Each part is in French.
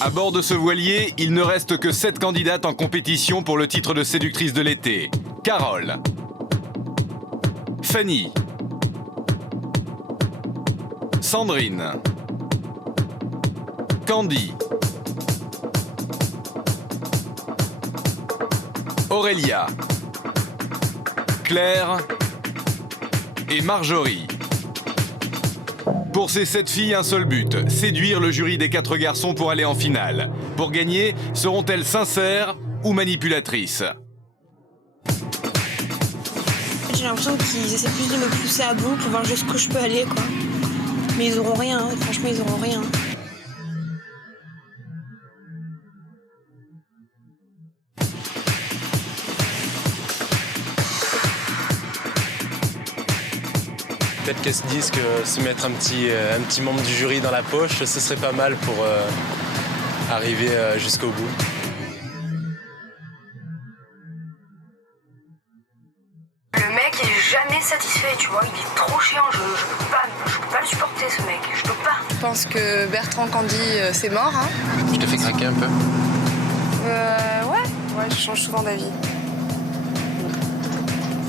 À bord de ce voilier, il ne reste que 7 candidates en compétition pour le titre de séductrice de l'été. Carole, Fanny, Sandrine, Candy, Aurélia, Claire et Marjorie. Pour ces 7 filles, un seul but, séduire le jury des 4 garçons pour aller en finale. Pour gagner, seront-elles sincères ou manipulatrices? J'ai l'impression qu'ils essaient plus de me pousser à bout pour voir jusqu'où je peux aller, quoi. Mais ils auront rien, hein. Franchement, ils auront rien. Peut-être qu'elles se disent que se mettre un petit membre du jury dans la poche, ce serait pas mal pour arriver jusqu'au bout. Le mec est jamais satisfait, tu vois, il est trop chiant, je peux pas le supporter ce mec, je peux pas. Je pense que Bertrand Candy, c'est mort, hein. Je te fais craquer un peu? Ouais, je change souvent d'avis.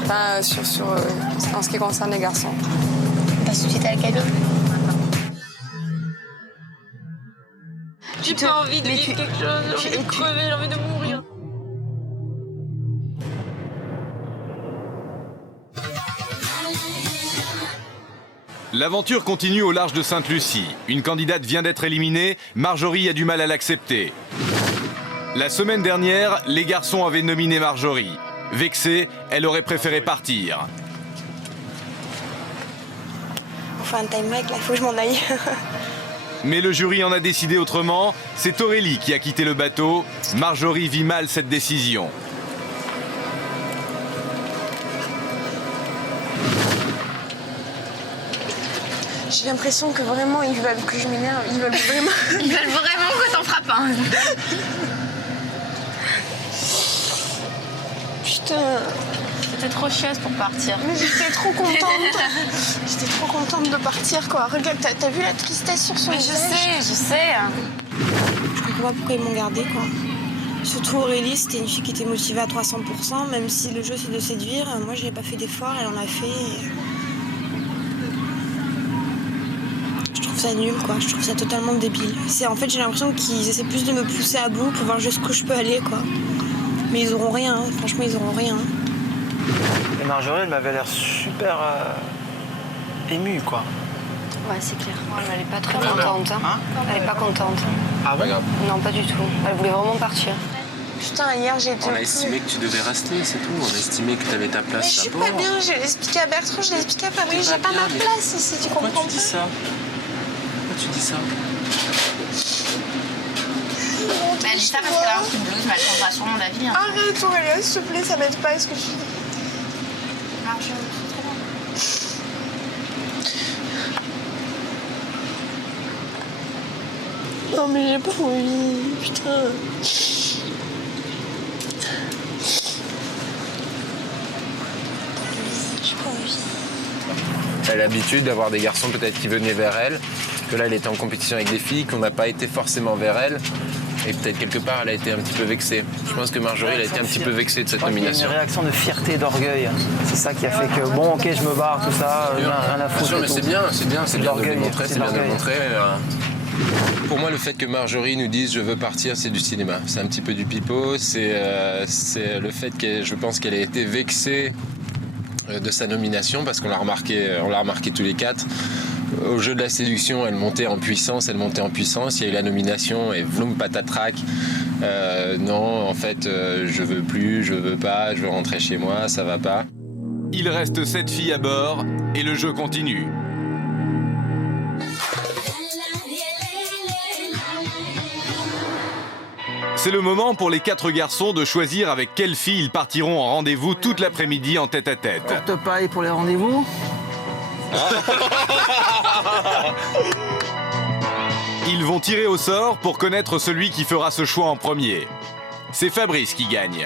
Pas en ce qui concerne les garçons. On passe tout de suite à la cabine. J'ai pas envie de vivre quelque chose, j'ai envie de crever, j'ai envie de mourir. L'aventure continue au large de Sainte-Lucie. Une candidate vient d'être éliminée, Marjorie a du mal à l'accepter. La semaine dernière, les garçons avaient nominé Marjorie. Vexée, elle aurait préféré partir. Enfin, un time break, là, il faut que je m'en aille. Mais le jury en a décidé autrement. C'est Aurélie qui a quitté le bateau. Marjorie vit mal cette décision. J'ai l'impression que vraiment, ils veulent que je m'énerve. Ils veulent vraiment que t'en frappes un. Putain. J'étais trop chieuse pour partir. Mais j'étais trop contente. J'étais trop contente de partir, quoi. Regarde, t'as vu la tristesse sur son visage? Je sais. Je comprends pas pourquoi ils m'ont gardée, quoi. Surtout Aurélie, c'était une fille qui était motivée à 300%, même si le jeu c'est de séduire. Moi, j'ai pas fait d'effort, elle en a fait. Je trouve ça nul, quoi. Je trouve ça totalement débile. En fait, j'ai l'impression qu'ils essaient plus de me pousser à bout pour voir jusqu'où je peux aller, quoi. Mais ils auront rien, hein. Franchement, ils auront rien. Et Marjorie, elle m'avait l'air super émue, quoi. Ouais, c'est clair. Elle est pas très contente. Hein. Elle est pas contente. Ah bon? Non, pas du tout. Elle voulait vraiment partir. Putain, hier, j'ai été... On a estimé que tu devais rester, c'est tout. On a estimé que tu avais ta place. Mais je suis pas bien, je l'ai expliqué à Bertrand, je l'ai expliqué à Fabrice, j'ai pas ma place ici, tu comprends pas? Pourquoi tu dis ça? Pourquoi tu dis ça? Elle dit ça parce qu'elle a un coup de blues, mais elle changera sûrement d'avis. Hein. Arrête, Aurélia, s'il te plaît, ça m'aide pas, est-ce que tu dis? Marge, c'est trop bon. Non, mais j'ai pas envie, putain. J'ai pas envie. Elle a l'habitude d'avoir des garçons peut-être qui venaient vers elle, que là elle était en compétition avec des filles, qu'on n'a pas été forcément vers elle. Et peut-être quelque part, elle a été un petit peu vexée. Je pense que Marjorie, elle a été un petit peu vexée de cette nomination. Une réaction de fierté, d'orgueil. C'est ça qui a fait que, bon, ok, je me barre, tout ça, rien à foutre. Bien sûr, mais c'est bien de le démontrer, c'est bien de le montrer. Pour moi, le fait que Marjorie nous dise « je veux partir », c'est du cinéma. C'est un petit peu du pipeau, c'est le fait que je pense qu'elle a été vexée de sa nomination, parce qu'on l'a remarqué tous les 4. Au jeu de la séduction, elle montait en puissance. Il y a eu la nomination et vloum patatrac. Non, en fait, je veux plus, je veux pas, je veux rentrer chez moi, ça va pas. Il reste 7 filles à bord et le jeu continue. C'est le moment pour les 4 garçons de choisir avec quelle fille ils partiront en rendez-vous toute l'après-midi en tête-à-tête. Courte paille pour les rendez-vous. Ils vont tirer au sort pour connaître celui qui fera ce choix en premier. C'est Fabrice qui gagne.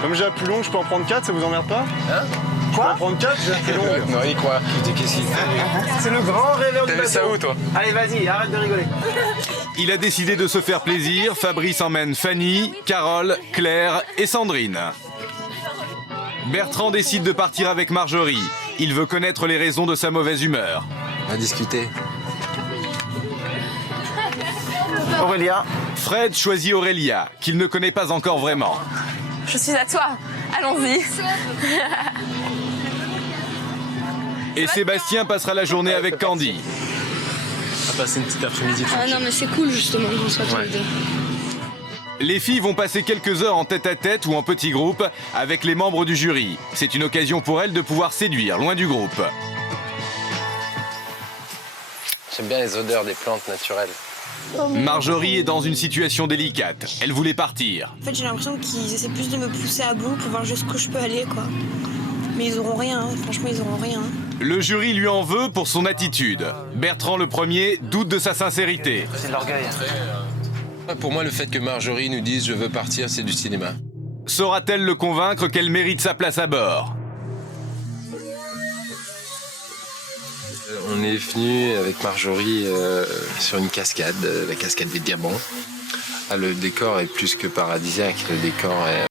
Comme j'ai la plus longue, je peux en prendre 4, ça vous emmerde pas? Hein? Je peux en prendre 4, j'ai la plus longue. Non, il croit. Qu'est-ce qu'il fait? C'est le grand rêveur du T'as vu bateau. ça où, toi? Allez, vas-y, arrête de rigoler. Il a décidé de se faire plaisir. Fabrice emmène Fanny, Carole, Claire et Sandrine. Bertrand décide de partir avec Marjorie. Il veut connaître les raisons de sa mauvaise humeur. On va discuter. Aurélia. Fred choisit Aurélia, qu'il ne connaît pas encore vraiment. Je suis à toi. Allons-y. Et Sébastien passera la journée avec Candy. On va passer une petite après-midi. Ah non, mais c'est cool justement qu'on soit tous les deux. Les filles vont passer quelques heures en tête-à-tête ou en petit groupe avec les membres du jury. C'est une occasion pour elles de pouvoir séduire loin du groupe. J'aime bien les odeurs des plantes naturelles. Marjorie est dans une situation délicate. Elle voulait partir. En fait, j'ai l'impression qu'ils essaient plus de me pousser à bout pour voir jusqu'où je peux aller, quoi. Mais ils auront rien, hein. Franchement, ils auront rien. Le jury lui en veut pour son attitude. Bertrand le premier doute de sa sincérité. C'est de l'orgueil. Pour moi, le fait que Marjorie nous dise « je veux partir », c'est du cinéma. Saura-t-elle le convaincre qu'elle mérite sa place à bord? On est venu avec Marjorie sur une cascade, la cascade des Diamants. Ah, le décor est plus que paradisiaque, le décor est...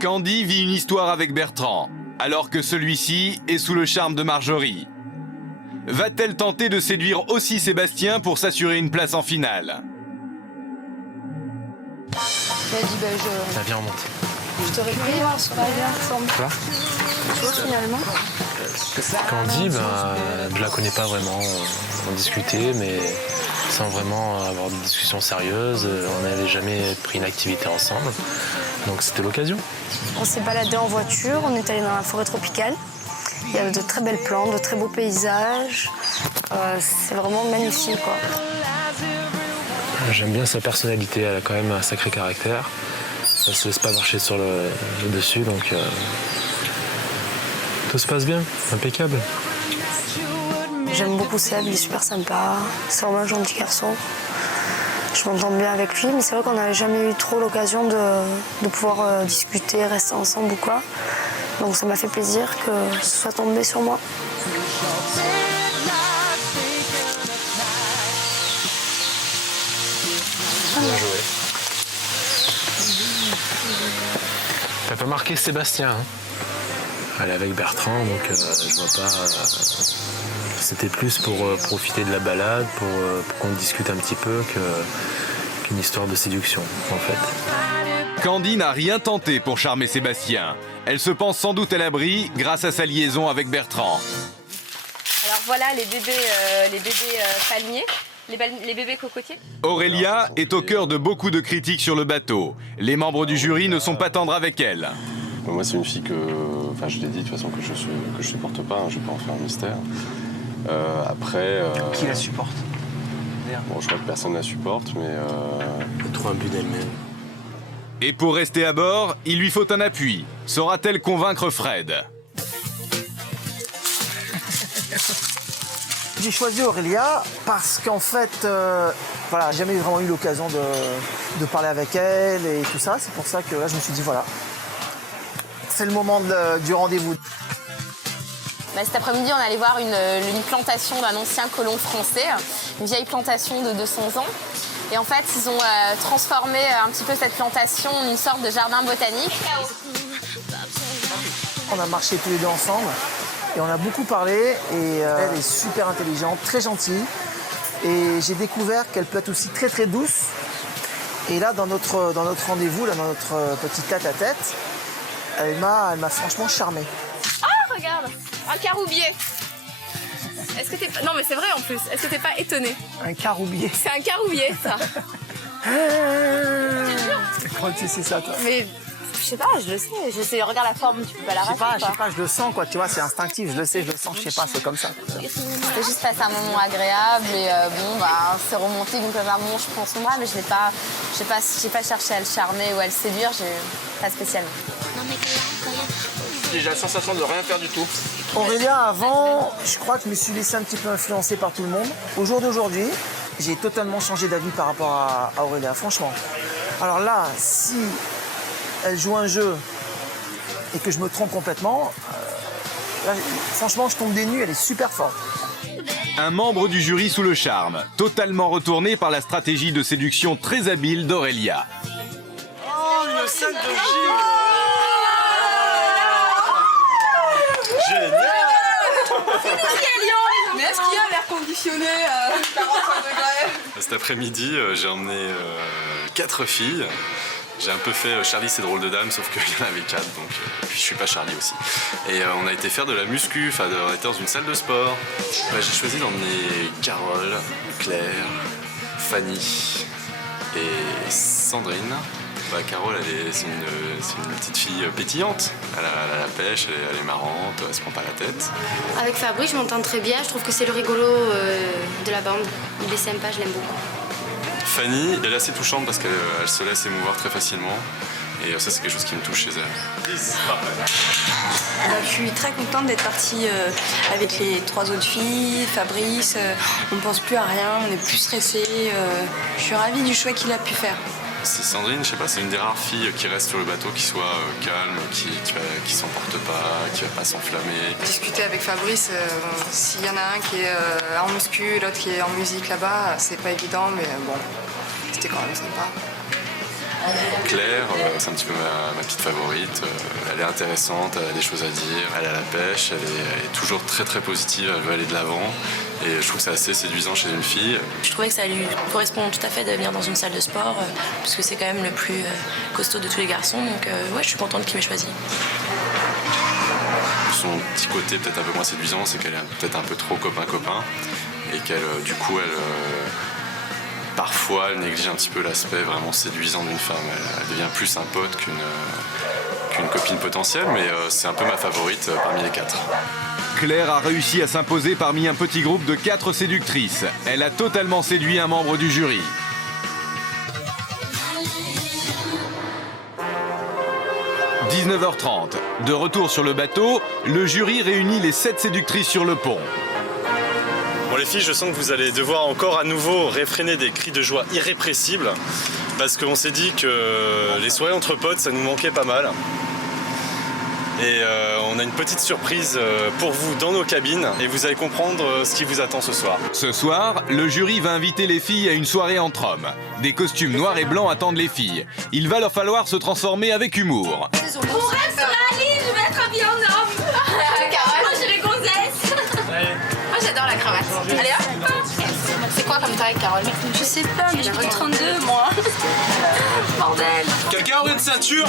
Candy vit une histoire avec Bertrand, alors que celui-ci est sous le charme de Marjorie. Va-t-elle tenter de séduire aussi Sébastien pour s'assurer une place en finale? Il a dit, Viens, on monte. je t'aurais pris sur la vie ensemble. Quoi? Tu vois, finalement. Candy, je la connais pas vraiment. On discutait, mais sans vraiment avoir des discussions sérieuses. On n'avait jamais pris une activité ensemble. Donc c'était l'occasion. On s'est baladé en voiture, on est allé dans la forêt tropicale. Il y avait de très belles plantes, de très beaux paysages. C'est vraiment magnifique, quoi. J'aime bien sa personnalité, elle a quand même un sacré caractère. Elle se laisse pas marcher sur le dessus, donc tout se passe bien, impeccable. J'aime beaucoup Seb, il est super sympa. C'est vraiment un gentil garçon. Je m'entends bien avec lui, mais c'est vrai qu'on n'avait jamais eu trop l'occasion de pouvoir discuter, rester ensemble ou quoi. Donc ça m'a fait plaisir que ce soit tombé sur moi. Elle peut marquer Sébastien. Hein. Elle est avec Bertrand, donc je vois pas. C'était plus pour profiter de la balade, pour qu'on discute un petit peu qu'une histoire de séduction, en fait. Candy n'a rien tenté pour charmer Sébastien. Elle se pense sans doute à l'abri grâce à sa liaison avec Bertrand. Alors voilà les bébés palmiers, les bébés cocotiers. Aurélia est au cœur de beaucoup de critiques sur le bateau. Les membres du jury ne sont pas tendres avec elle. Moi, c'est une fille que, enfin, je l'ai dit de toute façon que je supporte pas. Je vais pas en faire un mystère. Après. Qui la supporte? Bon, je crois que personne la supporte, mais. Elle trouve un but d'elle-même. Et pour rester à bord, il lui faut un appui. Saura-t-elle convaincre Fred? J'ai choisi Aurélia parce qu'en fait, voilà, j'ai jamais vraiment eu l'occasion de parler avec elle et tout ça. C'est pour ça que là, je me suis dit, voilà, c'est le moment du rendez-vous. Cet après-midi, on allait voir une plantation d'un ancien colon français, une vieille plantation de 200 ans. Et en fait, ils ont transformé un petit peu cette plantation en une sorte de jardin botanique. On a marché tous les deux ensemble et on a beaucoup parlé. Et elle est super intelligente, très gentille. Et j'ai découvert qu'elle peut être aussi très très douce. Et là, dans notre rendez-vous, là, dans notre petit tête-à-tête, elle m'a franchement charmé. Ah, regarde, un caroubier. Est-ce que t'es pas... Non mais c'est vrai en plus, est-ce que t'es pas étonné? Un caroubier. C'est un caroubier ça. Comment tu sais ça toi? Mais je sais pas, je le sais, regarde la forme, tu peux pas l'arracher. Je sais pas, je le sens quoi, tu vois, c'est instinctif, je le sais, je le sens, je sais pas, c'est comme ça. C'était juste passé un moment agréable et c'est romantique, donc à un moment je prends son bras, mais j'ai pas cherché à le charmer ou à le séduire, pas spécialement. J'ai la sensation de rien faire du tout. Aurélia, avant, je crois que je me suis laissé un petit peu influencer par tout le monde. Au jour d'aujourd'hui, j'ai totalement changé d'avis par rapport à Aurélia, franchement. Alors là, si elle joue un jeu et que je me trompe complètement, là, franchement, je tombe des nues, elle est super forte. Un membre du jury sous le charme, totalement retourné par la stratégie de séduction très habile d'Aurélia. Oh, une scène de Gilles! Génial! Mais est-ce qu'il y a l'air conditionné à 45 degrés? Cet après-midi, j'ai emmené 4 filles. J'ai un peu fait Charlie, c'est drôle de dame, sauf qu'il y en avait 4, donc puis je suis pas Charlie aussi. Et on a été faire de la muscu, enfin on était dans une salle de sport. J'ai choisi d'emmener Carole, Claire, Fanny et Sandrine. Carole, c'est une petite fille pétillante. Elle a la pêche, elle est marrante, elle se prend pas la tête. Avec Fabrice, je m'entends très bien. Je trouve que c'est le rigolo de la bande. Il est sympa, je l'aime beaucoup. Fanny, elle est assez touchante parce qu'elle se laisse émouvoir très facilement. Et ça, c'est quelque chose qui me touche chez elle. Je suis très contente d'être partie avec les 3 autres filles, Fabrice. On ne pense plus à rien, on est plus stressé. Je suis ravie du choix qu'il a pu faire. C'est Sandrine, je sais pas, c'est une des rares filles qui reste sur le bateau, qui soit calme, qui s'emporte pas, qui va pas s'enflammer. Discuter avec Fabrice, s'il y en a un qui est en muscu, l'autre qui est en musique là-bas, c'est pas évident, mais bon, c'était quand même sympa. Claire, c'est un petit peu ma petite favorite. Elle est intéressante, elle a des choses à dire, elle a la pêche, elle est toujours très très positive, elle veut aller de l'avant. Et je trouve que c'est assez séduisant chez une fille. Je trouvais que ça lui correspond tout à fait de venir dans une salle de sport, parce que c'est quand même le plus costaud de tous les garçons. Donc ouais, je suis contente qu'il m'ait choisi. Son petit côté peut-être un peu moins séduisant, c'est qu'elle est peut-être un peu trop copain-copain. Et qu'elle, du coup, parfois, elle néglige un petit peu l'aspect vraiment séduisant d'une femme. Elle devient plus un pote qu'une copine potentielle, mais c'est un peu ma favorite parmi les 4. Claire a réussi à s'imposer parmi un petit groupe de 4 séductrices. Elle a totalement séduit un membre du jury. « 19h30. De retour sur le bateau, le jury réunit les 7 séductrices sur le pont. Bon les filles, je sens que vous allez devoir encore à nouveau réfréner des cris de joie irrépressibles parce qu'on s'est dit que les soirées entre potes, ça nous manquait pas mal. Et on a une petite surprise pour vous dans nos cabines et vous allez comprendre ce qui vous attend ce soir. Ce soir, le jury va inviter les filles à une soirée entre hommes. Des costumes noirs et blancs attendent les filles. Il va leur falloir se transformer avec humour. Mon rêve sera Alice, je vais être habillée en homme. Moi j'ai les gonzesses. Moi j'adore la cravate. Allez hop. C'est quoi comme taille, Carole? Je sais pas, mais j'ai pris 32 moi. Bordel. Quelqu'un aurait une ceinture?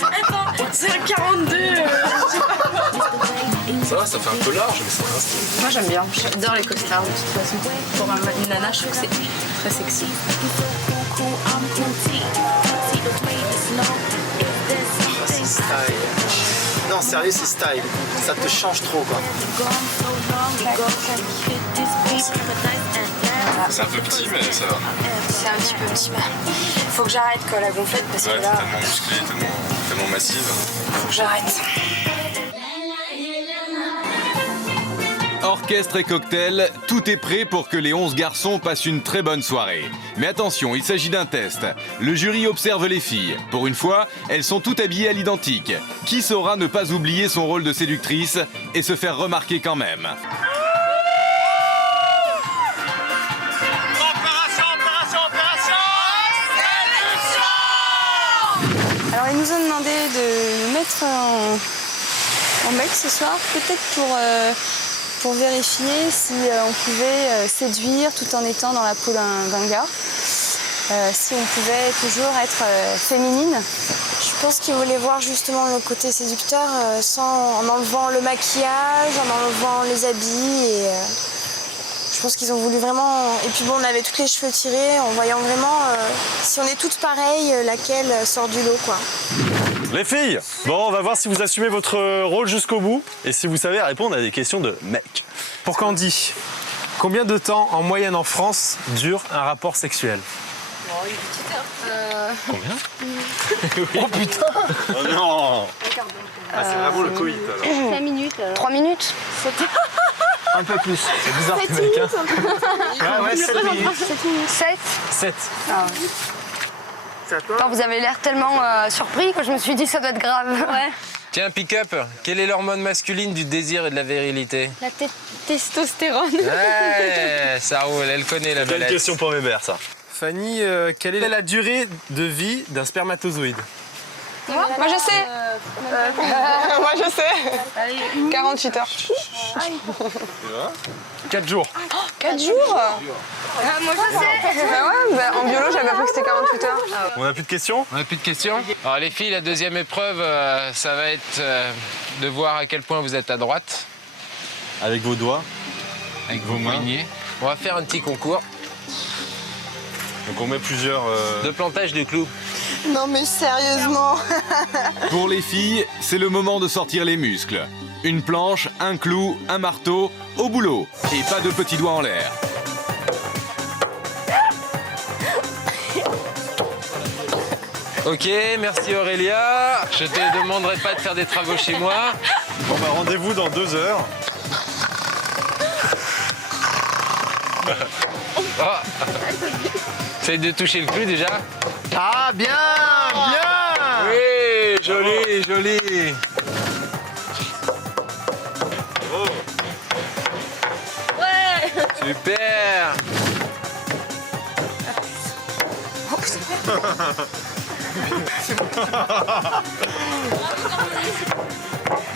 Attends, c'est un 42. Ça va, ça fait un peu large, mais ça reste. Moi j'aime bien, j'adore les costards de toute façon. Pour une nana, je trouve que c'est très sexy. C'est style. Non, sérieux, c'est style. Ça te change trop, quoi. C'est un peu petit, mais ça va. C'est un petit peu petit. Faut que j'arrête quoi, la gonflette parce Ouais, que t'es là, tellement musclé, tellement massive. faut que j'arrête. Orchestre et cocktail, tout est prêt pour que les 11 garçons passent une très bonne soirée. Mais attention, il s'agit d'un test. Le jury observe les filles. Pour une fois, elles sont toutes habillées à l'identique. Qui saura ne pas oublier son rôle de séductrice et se faire remarquer quand même? Alors ils nous ont demandé de nous mettre en mec ce soir, peut-être pour vérifier si on pouvait séduire tout en étant dans la peau d'un gars. Si on pouvait toujours être féminine. Je pense qu'ils voulaient voir justement le côté séducteur en enlevant le maquillage, en enlevant les habits. Et, je pense qu'ils ont voulu vraiment... Et puis bon, on avait tous les cheveux tirés en voyant vraiment si on est toutes pareilles, laquelle sort du lot, quoi. Les filles, bon, on va voir si vous assumez votre rôle jusqu'au bout et si vous savez répondre à des questions de mec. Pour Candy, combien de temps en moyenne en France dure un rapport sexuel? Combien? Oh putain! Oh non! Ah, c'est vraiment le Covid alors. 5 minutes. 3 minutes. Un peu plus. C'est bizarre, ce mec, hein? Ouais, 7 minutes. 7. 7. Ah ouais. C'est à toi? Attends, vous avez l'air tellement surpris que je me suis dit ça doit être grave. Ouais. Tiens, pick-up, quelle est l'hormone masculine du désir et de la virilité? La testostérone. Ouais, ça roule, elle connaît la Quelle belette. question pour Weber, ça? Fanny, quelle est la durée de vie d'un spermatozoïde? Moi je sais. Moi je sais. 48 heures. 4 jours. 4 jours moi je sais. En biolo j'avais appris que c'était 48 heures. On n'a plus de questions? On n'a plus de questions? Alors les filles, la deuxième épreuve, ça va être de voir à quel point vous êtes à droite. Avec vos doigts? Avec vos poignets. On va faire un petit concours. Donc on met plusieurs... De plantage de clous. Non mais sérieusement. Pour les filles, c'est le moment de sortir les muscles. Une planche, un clou, un marteau, au boulot. Et pas de petits doigts en l'air. Ok, merci Aurélia. Je te demanderai pas de faire des travaux chez moi. Bon bah rendez-vous dans 2 heures. Oh. Essaye de toucher le clou déjà. Ah, bien, bien! Oui, joli, joli. Ouais. Super.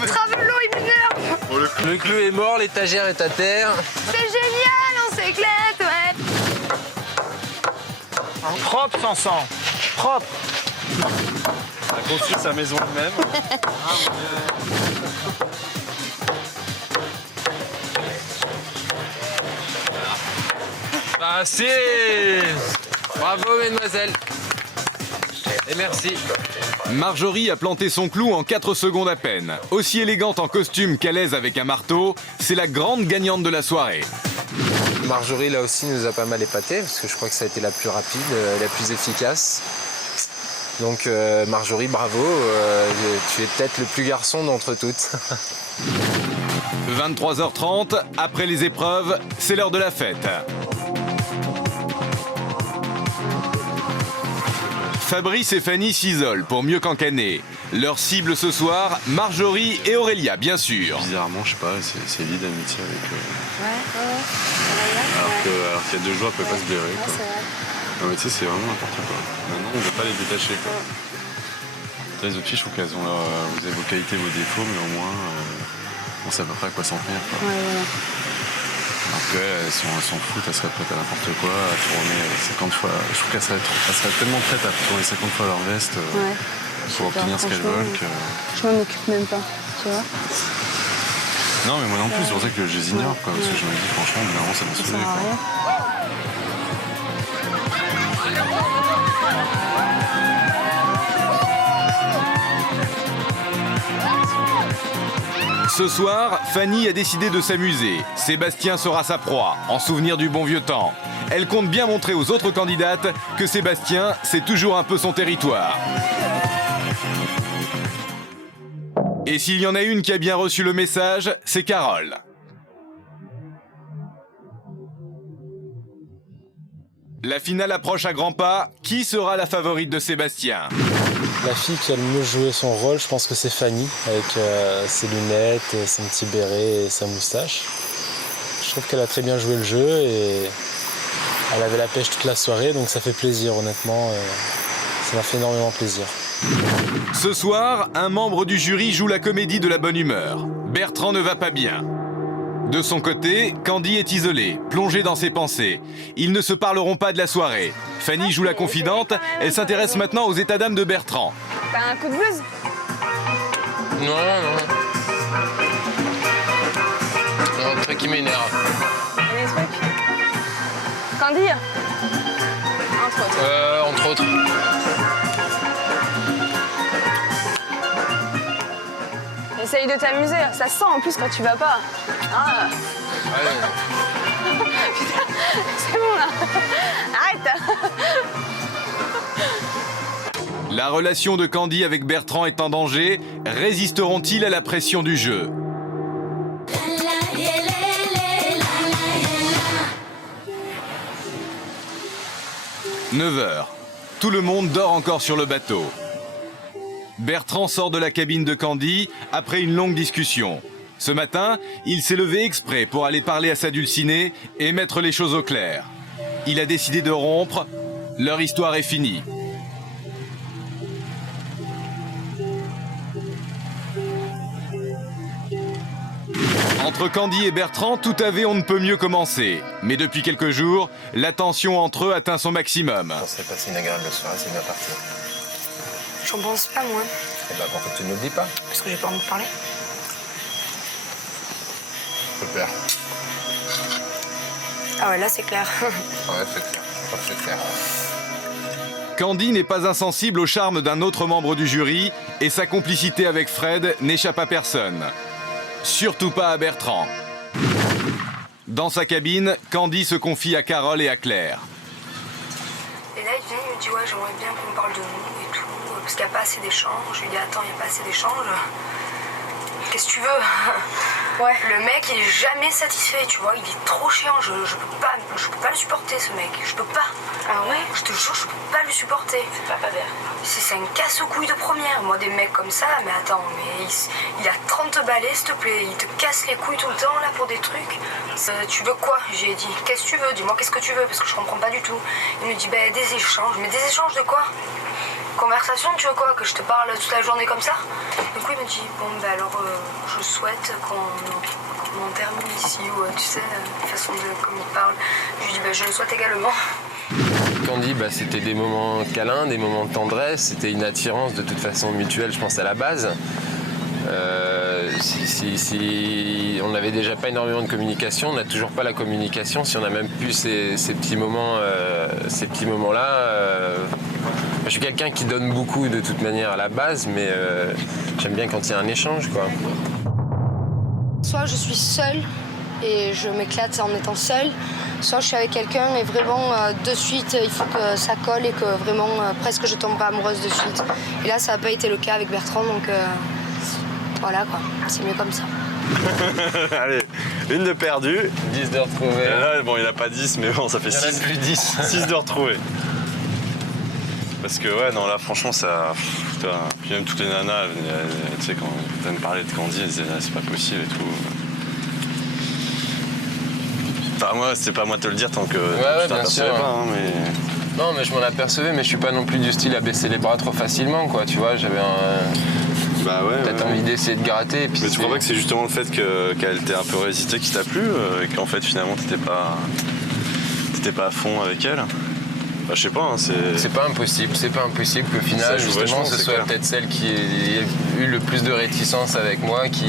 Travelo, il m'énerve. Bon, le clou est mort, l'étagère est à terre. C'est génial, on s'éclate, ouais. Propre sans sang. Propre. On a construit sa maison elle-même. Passé. Bravo, mesdemoiselles. Et merci. Marjorie a planté son clou en 4 secondes à peine. Aussi élégante en costume qu'à l'aise avec un marteau, c'est la grande gagnante de la soirée. Marjorie, là aussi, nous a pas mal épaté, parce que je crois que ça a été la plus rapide, la plus efficace. Donc, Marjorie, bravo. Tu es peut-être le plus garçon d'entre toutes. 23h30, après les épreuves, c'est l'heure de la fête. Fabrice et Fanny s'isolent pour mieux cancaner. Leur cible ce soir, Marjorie et Aurélia, bien sûr. Bizarrement, je sais pas, c'est lié d'amitié avec eux. Ouais. Alors qu'il y a 2 jours, elle peut pas se blairer. Quoi. Non, mais tu sais, c'est vraiment n'importe quoi. Maintenant, on ne veut pas les détacher. Quoi. Les autres filles, je trouve qu'elles ont vous avez vos qualités, vos défauts, mais au moins, on sait à peu près à quoi s'en tenir. Quoi. Ouais, voilà. Alors qu'elles s'en foutent, elles seraient prêtes à n'importe quoi, à tourner 50 fois. Je trouve qu'elles seraient tellement prêtes à tourner 50 fois leur veste pour obtenir ce qu'elles veulent que. Je m'en occupe même pas, tu vois. Non, mais moi non plus, c'est pour ça que je les ignore, quoi, parce que je me dis, franchement, évidemment, ça m'a saoulé. Ce soir, Fanny a décidé de s'amuser. Sébastien sera sa proie, en souvenir du bon vieux temps. Elle compte bien montrer aux autres candidates que Sébastien, c'est toujours un peu son territoire. Et s'il y en a une qui a bien reçu le message, c'est Carole. La finale approche à grands pas. Qui sera la favorite de Sébastien ? La fille qui a le mieux joué son rôle, je pense que c'est Fanny, avec ses lunettes, son petit béret et sa moustache. Je trouve qu'elle a très bien joué le jeu et elle avait la pêche toute la soirée, donc ça fait plaisir, honnêtement. Ça m'a fait énormément plaisir. Ce soir, un membre du jury joue la comédie de la bonne humeur. Bertrand ne va pas bien. De son côté, Candy est isolée, plongée dans ses pensées. Ils ne se parleront pas de la soirée. Fanny joue la confidente, elle s'intéresse maintenant aux états d'âme de Bertrand. T'as un coup de blues? Non. Un truc qui m'énerve. Des trucs. Candy? Entre autres. Entre autres. Essaye de t'amuser, ça se sent en plus quand tu vas pas. Ah. Ouais. Putain, c'est bon là. Arrête. La relation de Candy avec Bertrand est en danger. Résisteront-ils à la pression du jeu ? 9h. Tout le monde dort encore sur le bateau. Bertrand sort de la cabine de Candy après une longue discussion. Ce matin, il s'est levé exprès pour aller parler à sa dulcinée et mettre les choses au clair. Il a décidé de rompre. Leur histoire est finie. Entre Candy et Bertrand, tout avait on ne peut mieux commencer. Mais depuis quelques jours, la tension entre eux atteint son maximum. On s'est passé une agréable soirée, c'est bien parti. J'en pense pas, moi. Et bah pourquoi tu ne nous le dis pas? Parce que j'ai pas envie de parler. Super. Ah ouais, là, c'est clair. Ouais, c'est clair. C'est clair. Candy n'est pas insensible au charme d'un autre membre du jury et sa complicité avec Fred n'échappe à personne. Surtout pas à Bertrand. Dans sa cabine, Candy se confie à Carole et à Claire. Et là, il vient, il me dit, ouais, j'aimerais bien qu'on parle de nous et tout, parce qu'il n'y a pas assez d'échanges. Je lui dis, attends, il n'y a pas assez d'échanges. Qu'est-ce que tu veux? Ouais. Le mec, il est jamais satisfait, tu vois, il est trop chiant. Je peux pas le supporter, ce mec. Je peux pas. Ah ouais? Je te jure, je peux pas le supporter. C'est pas vert. C'est une casse-couille de première. Moi, des mecs comme ça, mais attends, mais il a 30 balais, s'il te plaît. Il te casse les couilles tout le temps, là, pour des trucs. Tu veux quoi? J'ai dit, qu'est-ce que tu veux? Dis-moi, qu'est-ce que tu veux? Parce que je comprends pas du tout. Il me dit, ben, des échanges. Mais des échanges de quoi? Conversation, tu veux quoi? Que je te parle toute la journée comme ça? Du coup, il me dit, bon, ben alors, je souhaite qu'on termine ici, ou tu sais, la façon de comme il parle. Je lui dis, ben, je le souhaite également. Candy, bah, c'était des moments câlins, des moments de tendresse, c'était une attirance de toute façon mutuelle, je pense, à la base. Si on n'avait déjà pas énormément de communication, on n'a toujours pas la communication. Si on a même plus ces petits moments-là, je suis quelqu'un qui donne beaucoup de toute manière à la base, mais j'aime bien quand il y a un échange, quoi. Soit je suis seule et je m'éclate en étant seule, soit je suis avec quelqu'un et vraiment de suite il faut que ça colle et que vraiment presque je tomberai amoureuse de suite. Et là ça n'a pas été le cas avec Bertrand, donc voilà quoi, c'est mieux comme ça. Allez, une de perdue. 10 de retrouvée. Là, bon, il n'a pas 10, mais bon, ça fait 6. Il y en a plus 10. 6 de retrouvée. Parce que ouais, non là franchement ça... Putain, puis même toutes les nanas, tu sais, quand elles me parlaient de Candy, elles disaient c'est pas possible et tout. Enfin moi, c'est pas à moi de te le dire tant que je t'apercevais pas, hein, mais... Non, mais je m'en apercevais, mais je suis pas non plus du style à baisser les bras trop facilement, quoi, tu vois, j'avais peut-être envie d'essayer de gratter. Et puis mais tu crois pas que c'est justement le fait qu'elle t'ait un peu résisté qui t'a plu, et qu'en fait finalement t'étais pas à fond avec elle? Bah, je sais pas, hein, c'est pas impossible qu'au final, justement, ce soit peut-être celle qui ait eu le plus de réticence avec moi, qui...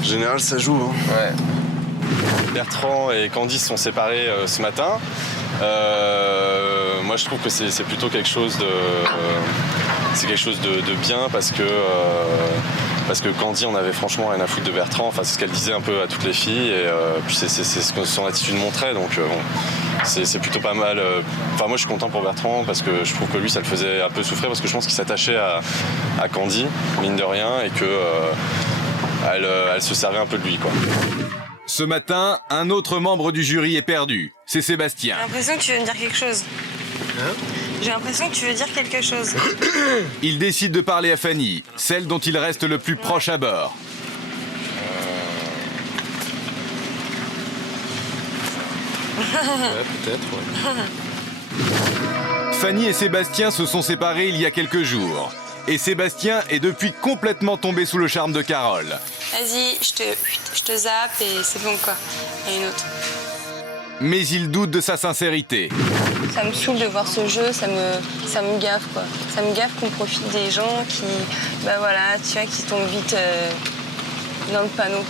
En général, ça joue, hein. Ouais. Bertrand et Candy se sont séparés ce matin. Moi, je trouve que c'est plutôt quelque chose de bien parce que Candy, on avait franchement rien à foutre de Bertrand. Enfin, c'est ce qu'elle disait un peu à toutes les filles et puis c'est ce que son attitude montrait. Donc bon, c'est plutôt pas mal. Enfin, moi, je suis content pour Bertrand parce que je trouve que lui, ça le faisait un peu souffrir parce que je pense qu'il s'attachait à Candy, mine de rien, et que elle se servait un peu de lui, quoi. Ce matin, un autre membre du jury est perdu. C'est Sébastien. J'ai l'impression que tu veux me dire quelque chose. J'ai l'impression que tu veux dire quelque chose. Il décide de parler à Fanny, celle dont il reste le plus proche à bord. Ouais, peut-être, ouais. Fanny et Sébastien se sont séparés il y a quelques jours. Et Sébastien est depuis complètement tombé sous le charme de Carole. Vas-y, je te zappe et c'est bon, quoi. Et une autre. Mais il doute de sa sincérité. Ça me saoule de voir ce jeu, ça me gaffe, quoi. Ça me gaffe qu'on profite des gens qui, bah voilà, tu vois, qui tombent vite dans le panneau.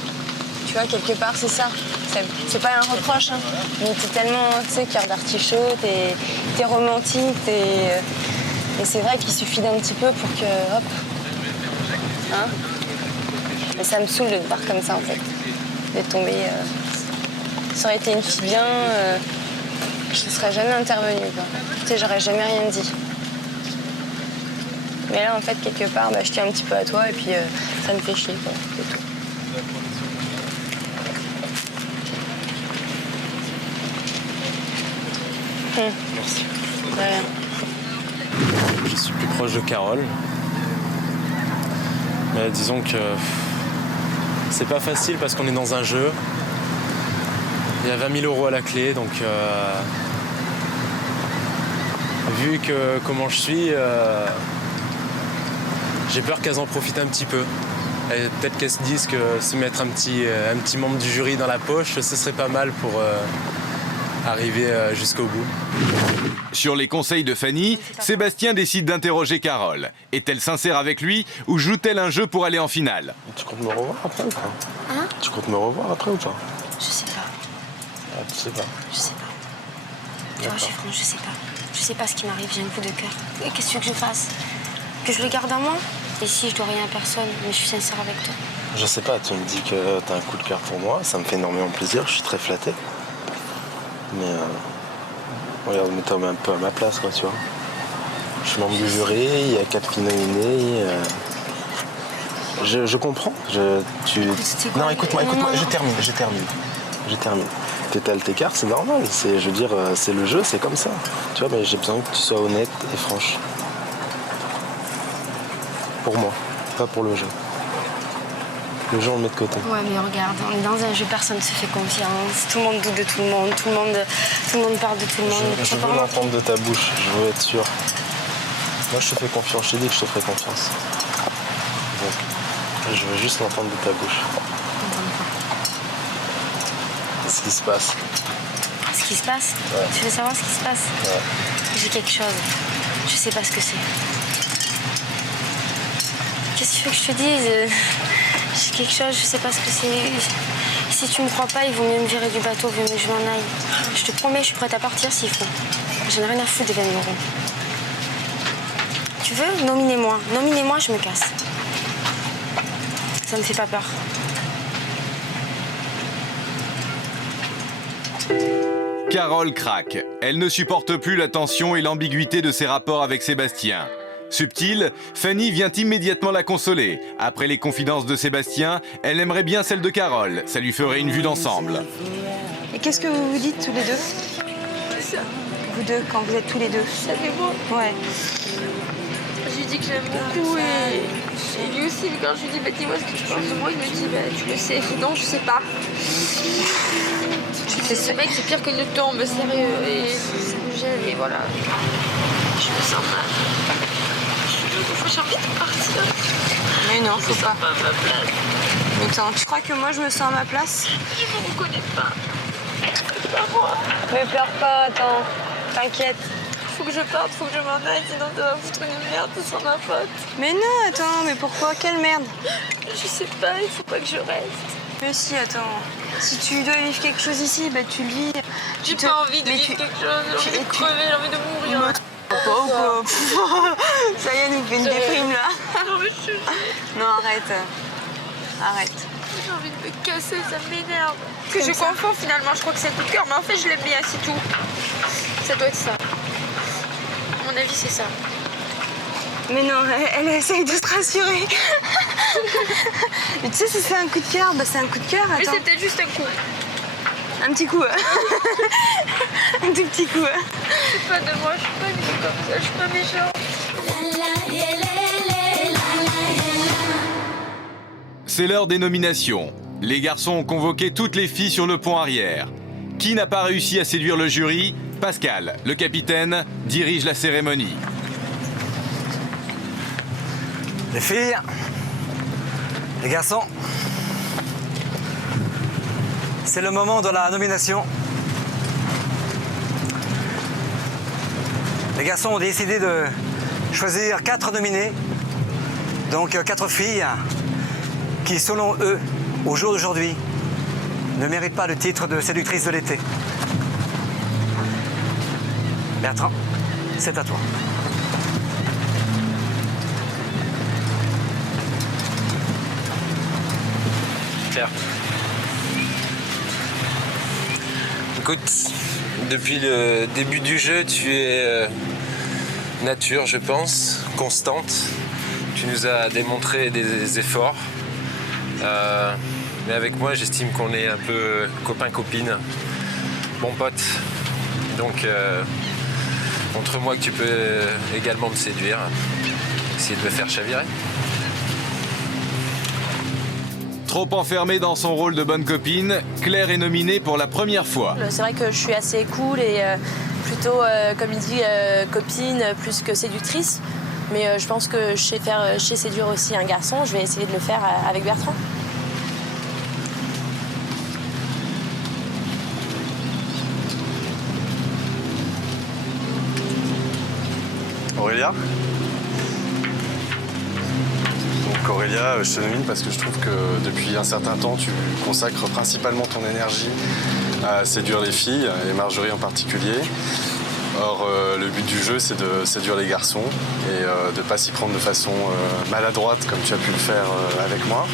Tu vois, quelque part, c'est ça. C'est pas un reproche, hein. Mais t'es tellement, tu sais, cœur d'artichaut, t'es romantique, et c'est vrai qu'il suffit d'un petit peu pour que, hop, hein. Mais ça me saoule de te voir comme ça, en fait, de tomber. Ça aurait été une fille bien, je ne serais jamais intervenue, quoi. Tu sais, j'aurais jamais rien dit. Mais là, en fait, quelque part, bah, je tiens un petit peu à toi et puis ça me fait chier, quoi, c'est tout. Merci. De rien. Je suis plus proche de Carole. Mais disons que c'est pas facile parce qu'on est dans un jeu. Il y a 20 000 € à la clé, donc vu que comment je suis, j'ai peur qu'elles en profitent un petit peu. Et peut-être qu'elles se disent que se mettre un petit membre du jury dans la poche, ce serait pas mal pour arriver jusqu'au bout. Sur les conseils de Fanny, Sébastien décide d'interroger Carole. Est-elle sincère avec lui ou joue-t-elle un jeu pour aller en finale? Tu comptes me revoir après ou pas? Hein? Tu comptes me revoir après ou pas? Je sais pas. Ah, tu sais pas? Je sais pas. Tu vois, je suis franche, je sais pas. Je sais pas ce qui m'arrive, j'ai un coup de cœur. Et qu'est-ce que tu veux que je fasse? Que je le garde en moi? Et si je dois rien à personne, mais je suis sincère avec toi. Je sais pas, tu me dis que t'as un coup de cœur pour moi, ça me fait énormément plaisir, je suis très flatté. Mais regarde, mets-toi un peu à ma place, quoi, tu vois. Je suis membre du jury, il y a 4 filles nominées. Je comprends. Non, écoute-moi, je termine. T'étales tes cartes, c'est normal. Je veux dire, c'est le jeu, c'est comme ça. Tu vois, mais j'ai besoin que tu sois honnête et franche. Pour moi, pas pour le jeu. Le jeu, on le met de côté. Ouais, mais regarde, on est dans un jeu, personne ne se fait confiance. Tout le monde doute de tout le monde, tout le monde parle de tout le monde. Je veux l'entendre de ta bouche, je veux être sûr. Moi, je te fais confiance, je t'ai dit que je te ferai confiance. Donc, je veux juste l'entendre de ta bouche. Ce qui se passe. Ce qui se passe? Ouais. Tu veux savoir ce qui se passe? Ouais. J'ai quelque chose. Je sais pas ce que c'est. Qu'est-ce que tu veux que je te dise? J'ai quelque chose, je sais pas ce que c'est. Si tu me crois pas, il vaut mieux me virer du bateau, il vaut mieux que je m'en aille. Je te promets, je suis prête à partir s'il faut. J'en ai rien à foutre des 20 000 €. Tu veux? Nominez-moi. Nominez-moi, je me casse. Ça me fait pas peur. Carole craque. Elle ne supporte plus la tension et l'ambiguïté de ses rapports avec Sébastien. Subtile, Fanny vient immédiatement la consoler. Après les confidences de Sébastien, elle aimerait bien celle de Carole. Ça lui ferait une vue d'ensemble. Et qu'est-ce que vous vous dites tous les deux? vous deux, quand vous êtes tous les deux. Ça fait beau. Ouais. Je lui dis que je l'aime beaucoup et lui aussi, quand je lui dis dis-moi ce que tu penses de moi, il me dit tu le sais. Non, je sais pas. Ce mec, c'est pire que le tombe, sérieux, et ça me gêne, et voilà. Je me sens mal. J'ai envie de partir. Mais non, faut pas. À ma place. Mais attends, tu crois que moi je me sens à ma place? Je me reconnais pas. C'est pas moi. Mais pleure pas, attends. T'inquiète. Faut que je parte, faut que je m'en aille, sinon ça va foutre une merde, c'est sans ma faute. Mais non, attends, mais pourquoi? Quelle merde? Je sais pas, il faut pas que je reste. Mais si, attends. Si tu dois vivre quelque chose ici, bah tu le vis. J'ai pas envie de vivre quelque chose, j'ai envie de crever, j'ai envie de mourir. Pas ou quoi? Ça y est, elle nous fait une déprime là. Non, mais je... Non, arrête. Arrête. J'ai envie de me casser, ça m'énerve. Que je confonds finalement, je crois que c'est un coup de cœur, mais en fait je l'aime bien, c'est tout. Ça doit être ça. À mon avis, c'est ça. Mais non, elle essaye de se rassurer. Mais tu sais, si c'est un coup de cœur, bah c'est un coup de cœur. Mais c'est peut-être juste un coup. Un petit coup. Un tout petit coup. C'est pas de moi, je suis pas une fille comme ça, je suis pas méchante. C'est l'heure des nominations. Les garçons ont convoqué toutes les filles sur le pont arrière. Qui n'a pas réussi à séduire le jury? Pascal, le capitaine, dirige la cérémonie. Les filles, les garçons, c'est le moment de la nomination. Les garçons ont décidé de choisir 4 nominés, donc 4 filles qui, selon eux, au jour d'aujourd'hui, ne méritent pas le titre de séductrice de l'été. Bertrand, c'est à toi. Claire. Écoute, depuis le début du jeu, tu es nature, je pense, constante. Tu nous as démontré des efforts. Mais avec moi, j'estime qu'on est un peu copain-copine, bon pote. Donc, montre-moi que tu peux également me séduire, essayer de me faire chavirer. Trop enfermée dans son rôle de bonne copine, Claire est nominée pour la première fois. C'est vrai que je suis assez cool et plutôt, comme il dit, copine plus que séductrice. Mais je pense que je sais séduire aussi un garçon. Je vais essayer de le faire avec Bertrand. Aurélia. Donc Aurélia, je te nomine parce que je trouve que depuis un certain temps, tu consacres principalement ton énergie à séduire les filles, et Marjorie en particulier. Or, le but du jeu, c'est de séduire les garçons et de ne pas s'y prendre de façon maladroite comme tu as pu le faire avec moi.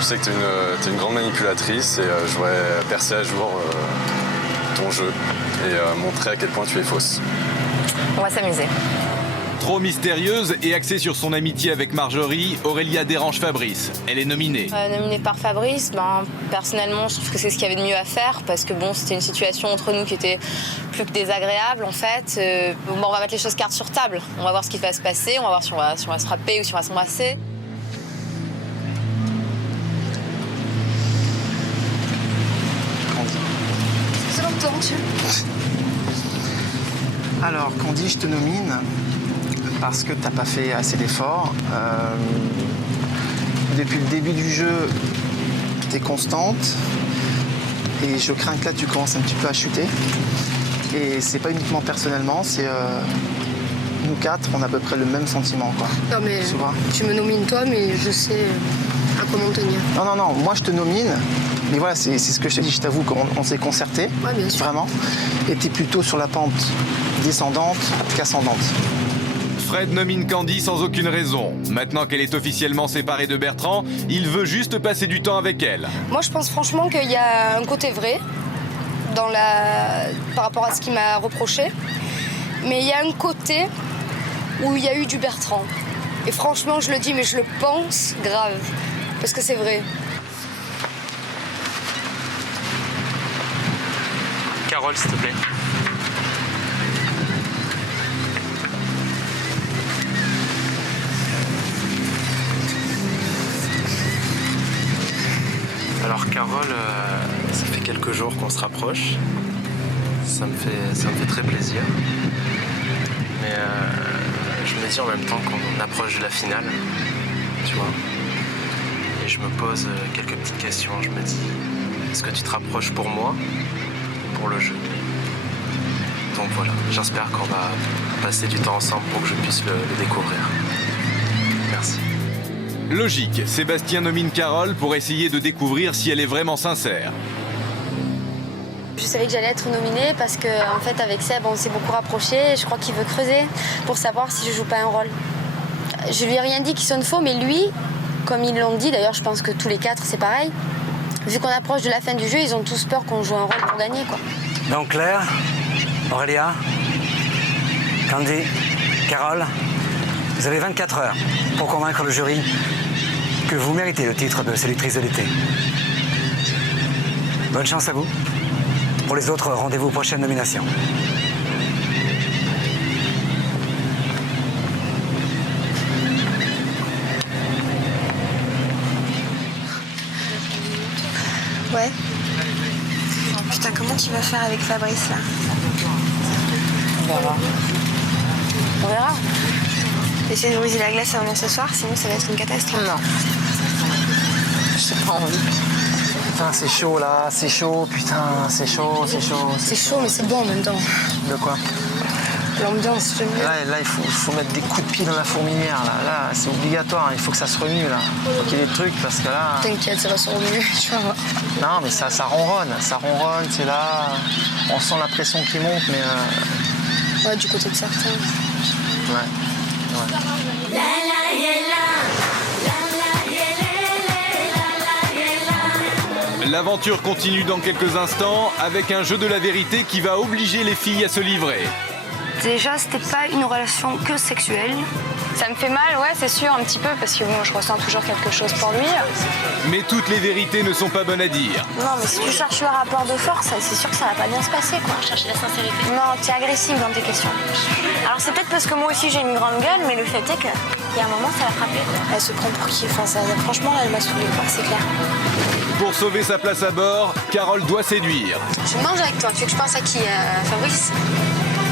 Je sais que tu es une grande manipulatrice et je voudrais percer à jour ton jeu et montrer à quel point tu es fausse. On va s'amuser. Trop mystérieuse et axée sur son amitié avec Marjorie, Aurélia dérange Fabrice. Elle est nominée. Nominée par Fabrice, personnellement, je trouve que c'est ce qu'il y avait de mieux à faire parce que bon, c'était une situation entre nous qui était plus que désagréable en fait. On va mettre les choses cartes sur table. On va voir ce qui va se passer, on va voir si on va se frapper ou si on va s'embrasser. C'est longtemps, tu Alors, Candy, je te nomine parce que tu n'as pas fait assez d'efforts. Depuis le début du jeu, tu es constante. Et je crains que là, tu commences un petit peu à chuter. Et c'est pas uniquement personnellement, c'est nous 4, on a à peu près le même sentiment, quoi. Non mais Tu vois ? tu me nomines toi, mais je sais à comment tenir. Non, moi je te nomine, mais voilà, c'est ce que je te dis, je t'avoue qu'on s'est concerté, bien sûr. vraiment, et t'es plutôt sur la pente descendante qu'ascendante. Fred nomine Candy sans aucune raison. Maintenant qu'elle est officiellement séparée de Bertrand, il veut juste passer du temps avec elle. Moi, je pense franchement qu'il y a un côté vrai par rapport à ce qu'il m'a reproché. Mais il y a un côté où il y a eu du Bertrand. Et franchement, je le dis, mais je le pense grave. Parce que c'est vrai. Carole, s'il te plaît. Carole, ça fait quelques jours qu'on se rapproche. Ça me fait très plaisir. Mais je me dis en même temps qu'on approche de la finale, tu vois. Et je me pose quelques petites questions. Je me dis, est-ce que tu te rapproches pour moi ou pour le jeu? Donc voilà, j'espère qu'on va passer du temps ensemble pour que je puisse le découvrir. Merci. Logique, Sébastien nomine Carole pour essayer de découvrir si elle est vraiment sincère. Je savais que j'allais être nominée parce qu'en fait avec Seb on s'est beaucoup rapprochés et je crois qu'il veut creuser pour savoir si je joue pas un rôle. Je lui ai rien dit qui sonne faux, mais lui, comme ils l'ont dit, d'ailleurs je pense que tous les 4 c'est pareil, vu qu'on approche de la fin du jeu, ils ont tous peur qu'on joue un rôle pour gagner, quoi. Donc Claire, Aurélia, Candy, Carole, vous avez 24 heures pour convaincre le jury que vous méritez le titre de séductrice de l'été. Bonne chance à vous. Pour les autres, rendez-vous aux prochaines nominations. Ouais. Putain, comment tu vas faire avec Fabrice là? On verra. On verra. Essaye de briser la glace avant ce soir, sinon ça va être une catastrophe. Non. J'ai pas envie. Putain, c'est chaud là, c'est chaud, putain, c'est chaud. C'est chaud, mais c'est bon en même temps. De quoi? L'ambiance, j'aime bien. Là, il faut mettre des coups de pied dans la fourmilière. Là, c'est obligatoire, il faut que ça se remue là. Il faut qu'il y ait des trucs parce que là. T'inquiète, ça va se remuer, tu vas voir. Non, mais ça ronronne, c'est là. On sent la pression qui monte, mais. Ouais, du côté de certains. Ouais. L'aventure continue dans quelques instants avec un jeu de la vérité qui va obliger les filles à se livrer. Déjà, c'était pas une relation que sexuelle. Ça me fait mal, ouais, c'est sûr, un petit peu, parce que bon, je ressens toujours quelque chose pour lui. Mais toutes les vérités ne sont pas bonnes à dire. Non, mais si tu cherches le rapport de force, c'est sûr que ça va pas bien se passer, quoi. Chercher la sincérité. Non, t'es agressive dans tes questions. Alors c'est peut-être parce que moi aussi j'ai une grande gueule, mais le fait est qu'il y a un moment, ça l'a frappé, quoi. Elle se prend pour qui? Enfin, franchement, là, elle m'a saoulée, quoi, c'est clair. Pour sauver sa place à bord, Carole doit séduire. Je mange avec toi, tu veux que je pense à qui? Fabrice?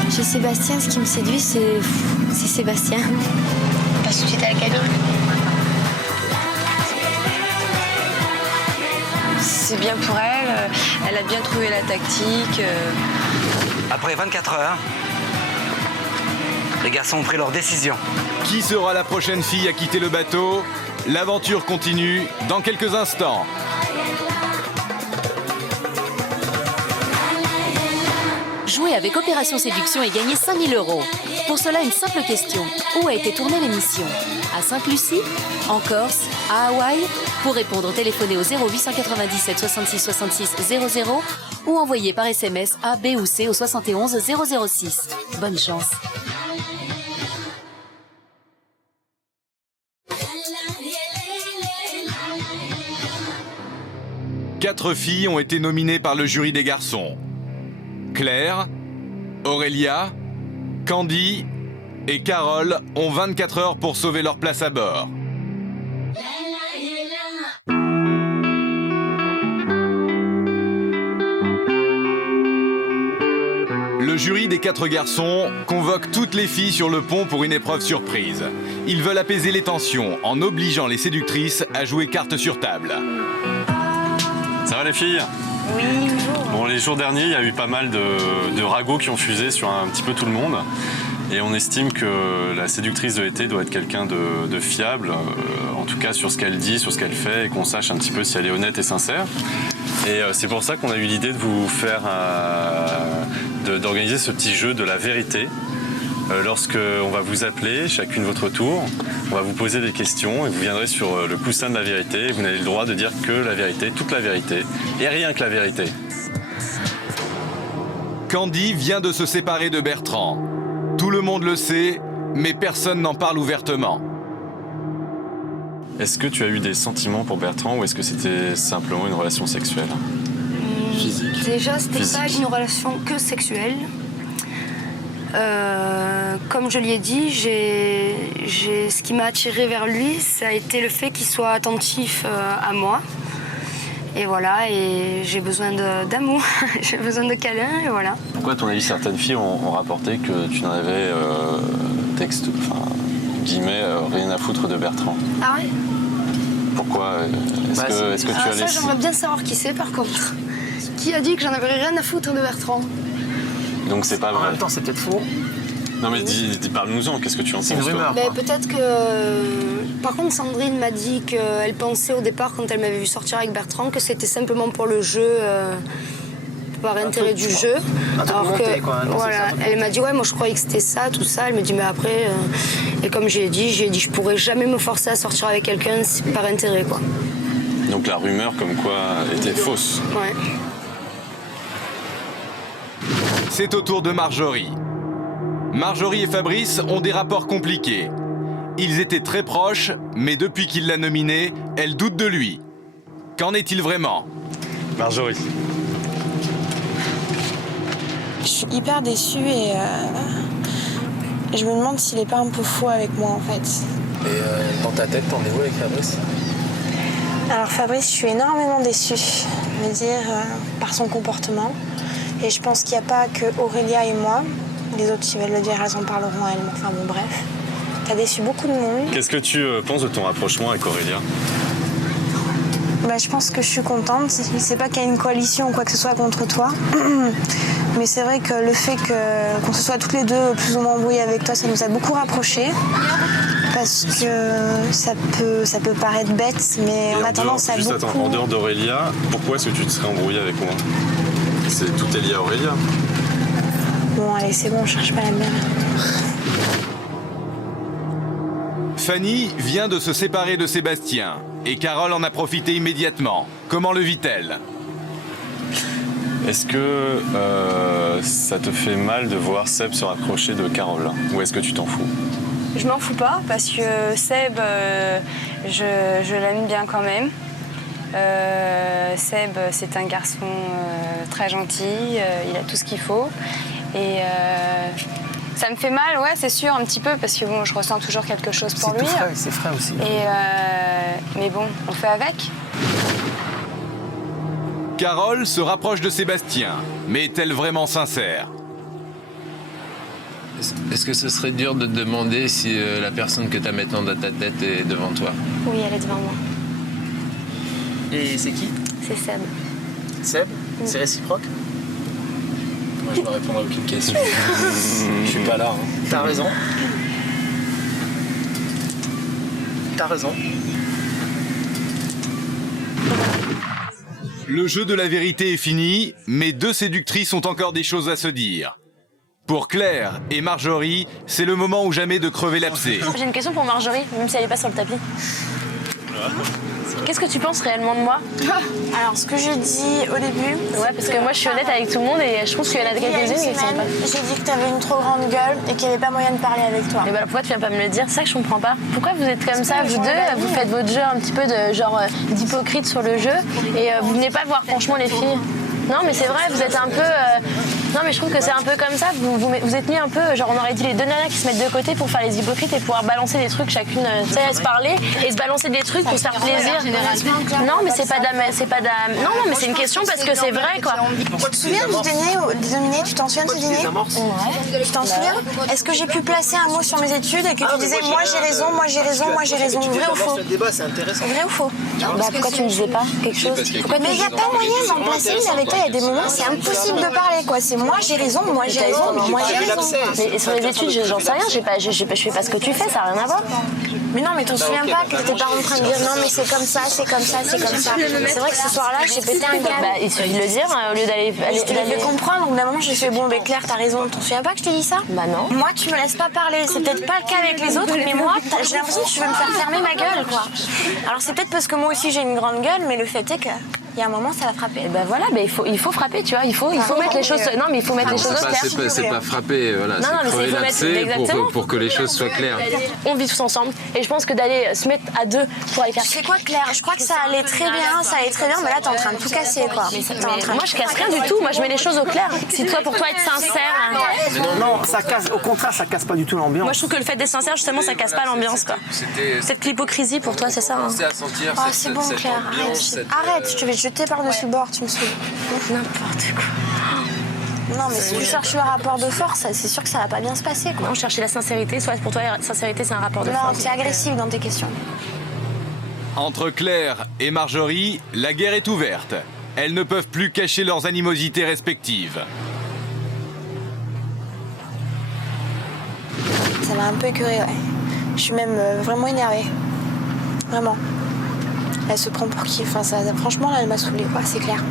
Chez Sébastien, ce qui me séduit, c'est Sébastien. Passe tout de suite à la cabine. C'est bien pour elle, elle a bien trouvé la tactique. Après 24 heures, les garçons ont pris leur décision. Qui sera la prochaine fille à quitter le bateau? L'aventure continue dans quelques instants. Jouez avec Opération Séduction et gagnez 5 000 €. Pour cela, une simple question. Où a été tournée l'émission? À Sainte-Lucie? En Corse? À Hawaï? Pour répondre, téléphonez au 0897 66 66 00 ou envoyez par SMS A, B ou C au 71 006. Bonne chance. Quatre filles ont été nominées par le jury des garçons. Claire, Aurélia, Candy et Carole ont 24 heures pour sauver leur place à bord. Le jury des 4 garçons convoque toutes les filles sur le pont pour une épreuve surprise. Ils veulent apaiser les tensions en obligeant les séductrices à jouer carte sur table. Ça va les filles? Oui, toujours. Bon, les jours derniers, il y a eu pas mal de ragots qui ont fusé sur un petit peu tout le monde. Et on estime que la séductrice de l'été doit être quelqu'un de fiable, en tout cas sur ce qu'elle dit, sur ce qu'elle fait, et qu'on sache un petit peu si elle est honnête et sincère. Et c'est pour ça qu'on a eu l'idée de vous faire d'organiser ce petit jeu de la vérité. Lorsqu'on va vous appeler, chacune votre tour, on va vous poser des questions et vous viendrez sur le coussin de la vérité. Et vous n'avez le droit de dire que la vérité, toute la vérité, et rien que la vérité. Candy vient de se séparer de Bertrand. Tout le monde le sait, mais personne n'en parle ouvertement. Est-ce que tu as eu des sentiments pour Bertrand ou est-ce que c'était simplement une relation sexuelle? Physique. Déjà, c'était pas une relation que sexuelle. Comme je l'ai dit, ce qui m'a attirée vers lui, ça a été le fait qu'il soit attentif à moi. Et voilà, et j'ai besoin d'amour, j'ai besoin de câlins, et voilà. Pourquoi, à ton avis, certaines filles ont rapporté que tu n'en avais, rien à foutre de Bertrand? Ah ouais? Pourquoi? Est-ce que tu as ça, laissé... j'aimerais bien savoir qui c'est par contre. Qui a dit que j'en avais rien à foutre de Bertrand? Donc c'est pas vrai. En même temps, c'est peut-être faux. Non mais parle-nous-en, qu'est-ce que tu en penses? C'est une rumeur. Peut-être que... Par contre, Sandrine m'a dit qu'elle pensait au départ, quand elle m'avait vu sortir avec Bertrand, que c'était simplement pour le jeu, par intérêt du jeu. Alors que, voilà, elle m'a dit, ouais, moi je croyais que c'était ça, tout ça. Elle me dit, mais après... Et comme j'ai dit, je pourrais jamais me forcer à sortir avec quelqu'un par intérêt, quoi. Donc la rumeur comme quoi était fausse. Ouais. C'est au tour de Marjorie. Marjorie et Fabrice ont des rapports compliqués. Ils étaient très proches, mais depuis qu'il l'a nominé, elle doute de lui. Qu'en est-il vraiment? Marjorie. Je suis hyper déçue et je me demande s'il est pas un peu fou avec moi en fait. Et dans ta tête, t'en es où avec Fabrice? Alors Fabrice, je suis énormément déçue, je veux dire, par son comportement. Et je pense qu'il n'y a pas que Aurélia et moi. Les autres, s'ils veulent le dire, elles en parleront à elles. Enfin bon, bref. T'as déçu beaucoup de monde. Qu'est-ce que tu penses de ton rapprochement avec Aurélia? Je pense que je suis contente. C'est pas qu'il y a une coalition ou quoi que ce soit contre toi. Mais c'est vrai que le fait qu'on se soit toutes les deux plus ou moins embrouillées avec toi, ça nous a beaucoup rapprochés. Parce que ça peut paraître bête, mais on a tendance à beaucoup... Attends, en dehors d'Aurélia, pourquoi est-ce que tu te serais embrouillée avec moi? Tout est lié à Aurélia. Bon, allez, c'est bon, je cherche pas la mienne. Fanny vient de se séparer de Sébastien et Carole en a profité immédiatement. Comment le vit-elle? Est-ce que ça te fait mal de voir Seb se rapprocher de Carole? Ou est-ce que tu t'en fous? Je m'en fous pas parce que Seb, je l'aime bien quand même. Seb, c'est un garçon très gentil, il a tout ce qu'il faut. Et ça me fait mal, ouais, c'est sûr, un petit peu, parce que bon, je ressens toujours quelque chose pour lui. C'est frais aussi. Mais bon, on fait avec. Carole se rapproche de Sébastien, mais est-elle vraiment sincère? Est-ce que ce serait dur de te demander si la personne que tu as maintenant dans ta tête est devant toi? Oui, elle est devant moi. Et c'est qui? C'est Seb. Seb? C'est réciproque? Moi, je ne répondrai à aucune question. Je suis pas là. Hein. T'as raison. T'as raison. Le jeu de la vérité est fini, mais deux séductrices ont encore des choses à se dire. Pour Claire et Marjorie, c'est le moment ou jamais de crever l'abcès. J'ai une question pour Marjorie, même si elle n'est pas sur le tapis. Qu'est-ce que tu penses réellement de moi? Alors, ce que j'ai dit au début... Ouais, parce que moi, je suis honnête avec tout le monde et je trouve qu'il y en a quelques-unes qui sont pas. J'ai dit que tu avais une trop grande gueule et qu'il n'y avait pas moyen de parler avec toi. Et bah, pourquoi tu viens pas me le dire? C'est ça que je comprends pas. Pourquoi vous êtes comme ça, vous deux, vous faites votre jeu un petit peu de genre d'hypocrite sur le jeu et vous venez pas voir franchement les filles? Non, mais c'est vrai, vous êtes un peu... Non, mais je trouve que c'est un peu comme ça. Vous êtes mis un peu... Genre, on aurait dit les deux nanas qui se mettent de côté pour faire les hypocrites et pouvoir balancer des trucs chacune, tu sais, se parler et se balancer des trucs pour se faire plaisir. Non, mais c'est pas de la... Non, mais c'est une question parce que c'est vrai, quoi. Tu te souviens du dîner? Tu t'en souviens de ce dîner? Ouais. Tu t'en souviens? Est-ce que j'ai pu placer un mot sur mes études et que tu disais moi j'ai raison, moi j'ai raison, moi j'ai raison? Vrai ou faux? Vrai ou faux? Bah, pourquoi tu me disais pas quelque chose? Mais il n'y a pas moyen d'en placer une avec toi. Il y a des moments, c'est impossible de parler, quoi. C'est moi j'ai raison, moi j'ai raison, moi j'ai raison. Mais sur les études, j'en sais rien, je fais pas ce que tu fais, ça n'a rien à voir. Mais non, mais t'en souviens pas que t'étais pas en train de dire non, mais c'est comme ça, c'est comme ça, c'est comme ça. C'est vrai que ce soir-là, j'ai pété un câble. Bah, il suffit de le dire, au lieu d'aller. Je te l'ai fait comprendre, donc d'un moment, j'ai fait bon, mais Claire, t'as raison. T'en souviens pas que je t'ai dit ça? Bah non. Moi, tu me laisses pas parler. C'est peut-être pas le cas avec les autres, mais moi, j'ai l'impression que tu veux me faire fermer ma gueule, quoi. Alors, c'est peut-être parce que moi aussi, j'ai une grande gueule, mais le fait est que. Il y a un moment, ça va frapper. Ben voilà, mais il faut frapper, tu vois. Il faut mettre les choses. Non, mais il faut mettre les choses au clair. C'est pas frapper, voilà. Non, mais il faut mettre exactement pour que les choses soient claires. On vit tous ensemble, et je pense que d'aller se mettre à deux pour aller faire. C'est quoi, Claire? Je crois que ça allait très bien, mais là, t'es en train de tout casser, quoi. Moi, je casse rien du tout. Moi, je mets les choses au clair. Si toi, pour toi, être sincère. Non, ça casse. Au contraire, ça casse pas du tout l'ambiance. Moi, je trouve que le fait d'être sincère, justement, ça casse pas l'ambiance, quoi. Peut-être que l'hypocrisie pour toi, c'est ça. Ah, c'est bon, Claire. Arrête, je jeter par-dessus le bord, tu me saoules. N'importe quoi. Non, mais si tu cherches le rapport de force, c'est sûr que ça va pas bien se passer, quoi. Non, chercher la sincérité. Soit pour toi, la sincérité, c'est un rapport de force. Non, t'es agressive dans tes questions. Entre Claire et Marjorie, la guerre est ouverte. Elles ne peuvent plus cacher leurs animosités respectives. Ça m'a un peu écœurée, ouais. Je suis même vraiment énervée. Vraiment. Elle se prend pour qui? Enfin, franchement, là, elle m'a saoulée, quoi, c'est clair.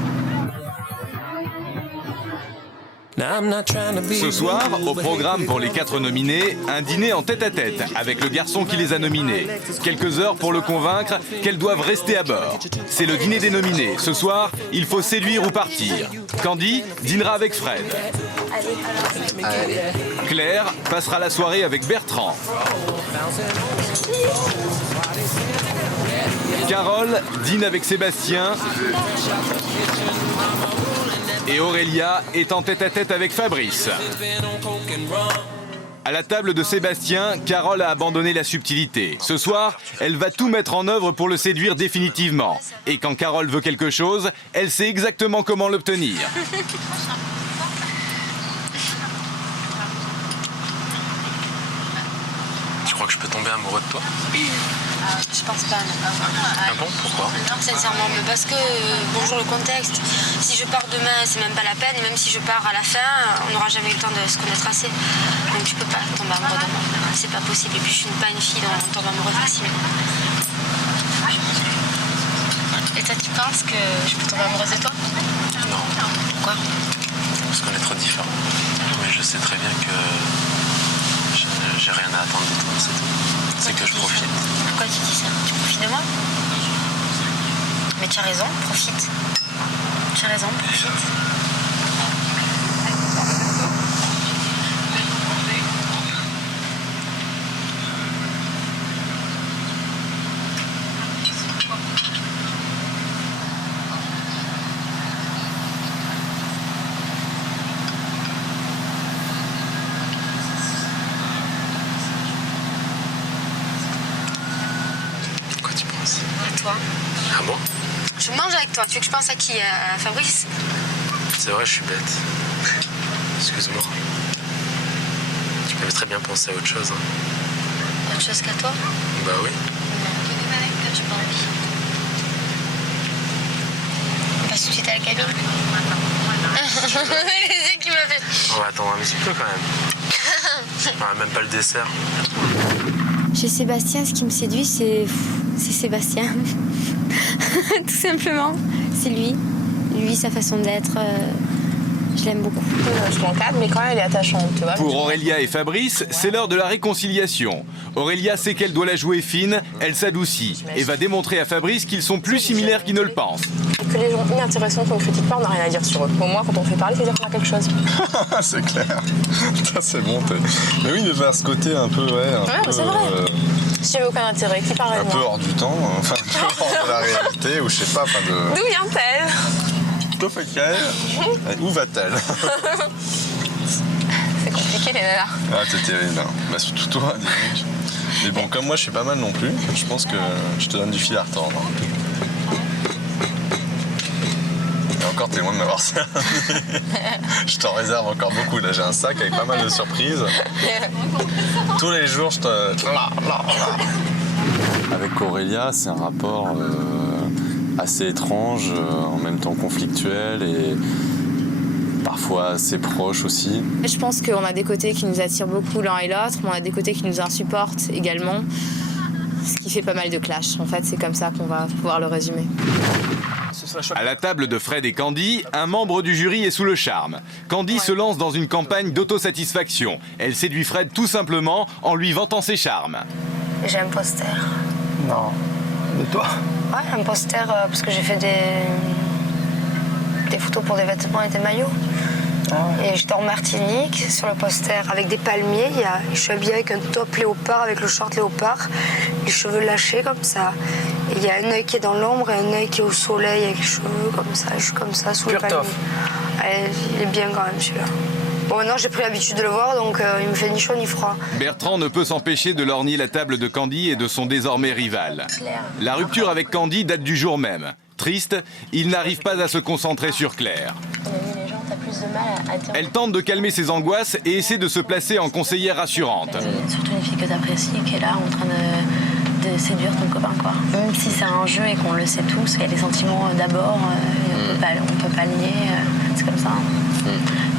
Ce soir, au programme pour les 4 nominés, un dîner en tête-à-tête avec le garçon qui les a nominés. Quelques heures pour le convaincre qu'elles doivent rester à bord. C'est le dîner des nominés. Ce soir, il faut séduire ou partir. Candy dînera avec Fred. Claire passera la soirée avec Bertrand. Carole dîne avec Sébastien. Et Aurélia est en tête-à-tête avec Fabrice. À la table de Sébastien, Carole a abandonné la subtilité. Ce soir, elle va tout mettre en œuvre pour le séduire définitivement. Et quand Carole veut quelque chose, elle sait exactement comment l'obtenir. Tu crois que je peux tomber amoureux de toi? Je pense pas, non. Ah bon? Pourquoi? Sincèrement, mais parce que, bonjour le contexte, si je pars demain, c'est même pas la peine, et même si je pars à la fin, on n'aura jamais eu le temps de se connaître assez. Donc tu peux pas tomber amoureux de moi, c'est pas possible. Et puis je suis pas une fille dont on tombe amoureux facilement. Et toi, tu penses que je peux tomber amoureuse de toi? Non. Pourquoi? Parce qu'on est trop différents. Mais je sais très bien que j'ai rien à attendre de toi, c'est tout. C'est que je profite. Pourquoi tu dis ça? Tu profites de moi? Mais tu as raison, profite. Tu as raison, profite. À toi. Ah bon? Je mange avec toi. Tu veux que je pense à qui? À Fabrice? C'est vrai, je suis bête. Excuse-moi. Tu peux très bien penser à autre chose. Hein. Autre chose qu'à toi? Bah oui. J'ai pas envie. On passe tout de suite à la cabine. Les yeux qui m'a fait. On va attendre un petit peu quand même. On a même pas le dessert. Chez Sébastien, ce qui me séduit, c'est Sébastien. Tout simplement. C'est lui. Lui, sa façon d'être. Je l'aime beaucoup. Je l'encadre, mais quand même, elle est attachante, tu vois. Pour Aurélia et Fabrice, c'est l'heure de la réconciliation. Aurélia sait qu'elle doit la jouer fine, elle s'adoucit et va démontrer à Fabrice qu'ils sont plus similaires qu'ils ne le pensent. Que les gens inintéressants qu'on ne critique pas, on n'a rien à dire sur eux. Au moins, quand on fait parler, c'est-à-dire qu'on a quelque chose. C'est clair. Putain, c'est bon. Mais oui, de faire ce côté un peu, ouais. Ouais, c'est vrai. Si j'avais aucun intérêt, qui parlerait de moi? Un peu hors du temps, enfin, un peu hors de la réalité, ou je sais pas, enfin de... D'où vient-elle? Que fait-elle? Où va-t-elle? C'est compliqué, les nanas. Ah, t'es terrible. Hein. Bah, surtout toi, dis donc. Mais bon, comme moi, je suis pas mal non plus, je pense que je te donne du fil à retordre. Et encore, t'es loin de m'avoir servi. Je t'en réserve encore beaucoup. Là, j'ai un sac avec pas mal de surprises. Tous les jours, je te... Avec Aurélia, c'est un rapport assez étrange, en même temps conflictuel et parfois assez proche aussi. Je pense qu'on a des côtés qui nous attirent beaucoup l'un et l'autre, mais on a des côtés qui nous insupportent également, ce qui fait pas mal de clash. En fait, c'est comme ça qu'on va pouvoir le résumer. À la table de Fred et Candy, un membre du jury est sous le charme. Candy se lance dans une campagne d'autosatisfaction. Elle séduit Fred tout simplement en lui vantant ses charmes. J'ai un poster. Non. De toi? Ouais, un poster parce que j'ai fait des photos pour des vêtements et des maillots. Ah ouais. Et j'étais en Martinique sur le poster avec des palmiers. Je suis habillée avec un top léopard, avec le short léopard, les cheveux lâchés comme ça. Et il y a un œil qui est dans l'ombre et un œil qui est au soleil avec les cheveux comme ça. Je suis comme ça sous le palmier. Allez, il est bien quand même celui-là. Bon, maintenant j'ai pris l'habitude de le voir, donc il me fait ni chaud ni froid. Bertrand ne peut s'empêcher de lorgner la table de Candy et de son désormais rival. La rupture avec Candy date du jour même. triste, il n'arrive pas à se concentrer sur Claire. Elle tente de calmer ses angoisses et essaie de se placer en conseillère rassurante. Surtout une fille que t'apprécies qui est là en train de séduire ton copain, quoi. Même si c'est un jeu et qu'on le sait tous, qu'il y a des sentiments d'abord, on peut pas le nier, c'est comme ça.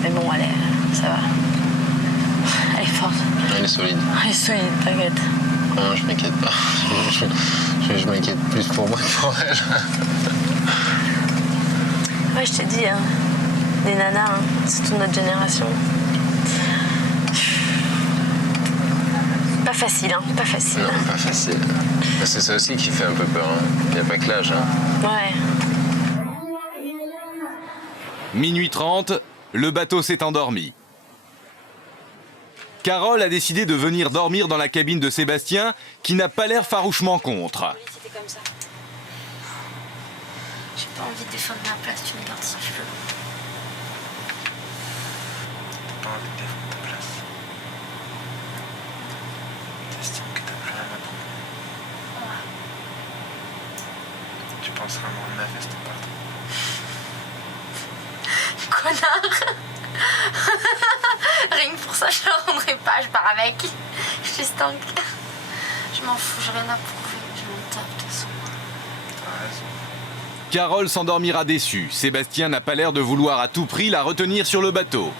Mais bon, ça va. Elle est forte. Elle est solide. Elle est solide, t'inquiète. Non, je m'inquiète pas. Je m'inquiète plus pour moi que pour elle. Ouais, je t'ai dit, hein, des nanas, hein, c'est toute notre génération. Pas facile, hein, pas facile. Non, pas facile. C'est ça aussi qui fait un peu peur. Hein. Il n'y a pas que l'âge. Hein. Ouais. Minuit 30, le bateau s'est endormi. Carole a décidé de venir dormir dans la cabine de Sébastien, qui n'a pas l'air farouchement contre. C'était comme ça. J'ai pas envie de défendre ma place, tu me gardes si tu veux. T'as pas envie de défendre ta place. T'estimes que t'as plus rien à prouver. Tu penses vraiment à ma veste en partant. Connard. Rien que pour ça, je le rendrai pas, je pars avec. Je suis stank. Je m'en fous, j'ai rien à prouver. Je m'en tape de toute façon. T'as raison. Carole s'endormira déçue. Sébastien n'a pas l'air de vouloir à tout prix la retenir sur le bateau.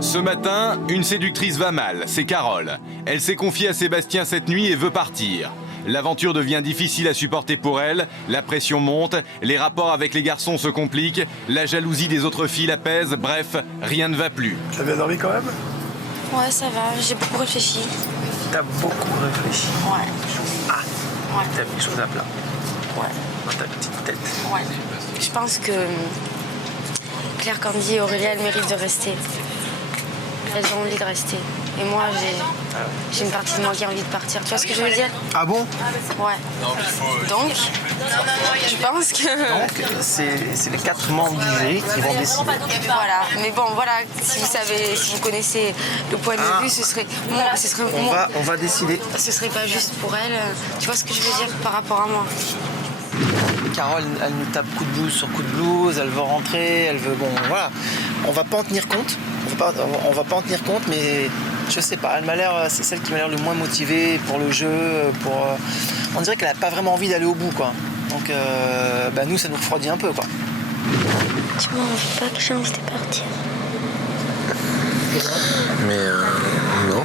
Ce matin, une séductrice va mal, c'est Carole. Elle s'est confiée à Sébastien cette nuit et veut partir. L'aventure devient difficile à supporter pour elle, la pression monte, les rapports avec les garçons se compliquent, la jalousie des autres filles la pèse, bref, rien ne va plus. T'as bien dormi quand même? Ouais, ça va, j'ai beaucoup réfléchi. T'as beaucoup réfléchi. Ouais. Ah, Ouais. t'as mis les choses à plat. Ouais. Dans ta petite tête. Ouais. Je pense que Claire, Candy et Aurélie, elles méritent de rester. Elles ont envie de rester. Et moi, j'ai une partie de moi qui a envie de partir. Tu vois ce que je veux dire? Ah bon? Ouais. Donc, je pense que... Donc, c'est les 4 membres du jury qui vont décider. Voilà. Mais bon, voilà, si vous savez, si vous connaissez le point de vue, ce serait... On va décider. Ce serait pas juste pour elle. Tu vois ce que je veux dire par rapport à moi? Carole, elle nous tape coup de blues sur coup de blues, elle veut rentrer, elle veut... Bon, voilà. On va pas en tenir compte. On va pas en tenir compte, mais je sais pas. Elle m'a l'air, c'est celle qui m'a l'air le moins motivée pour le jeu. On dirait qu'elle a pas vraiment envie d'aller au bout, quoi. Donc, nous, ça nous refroidit un peu, quoi. Tu m'as envie pas que j'ai envie de partir. Mais non.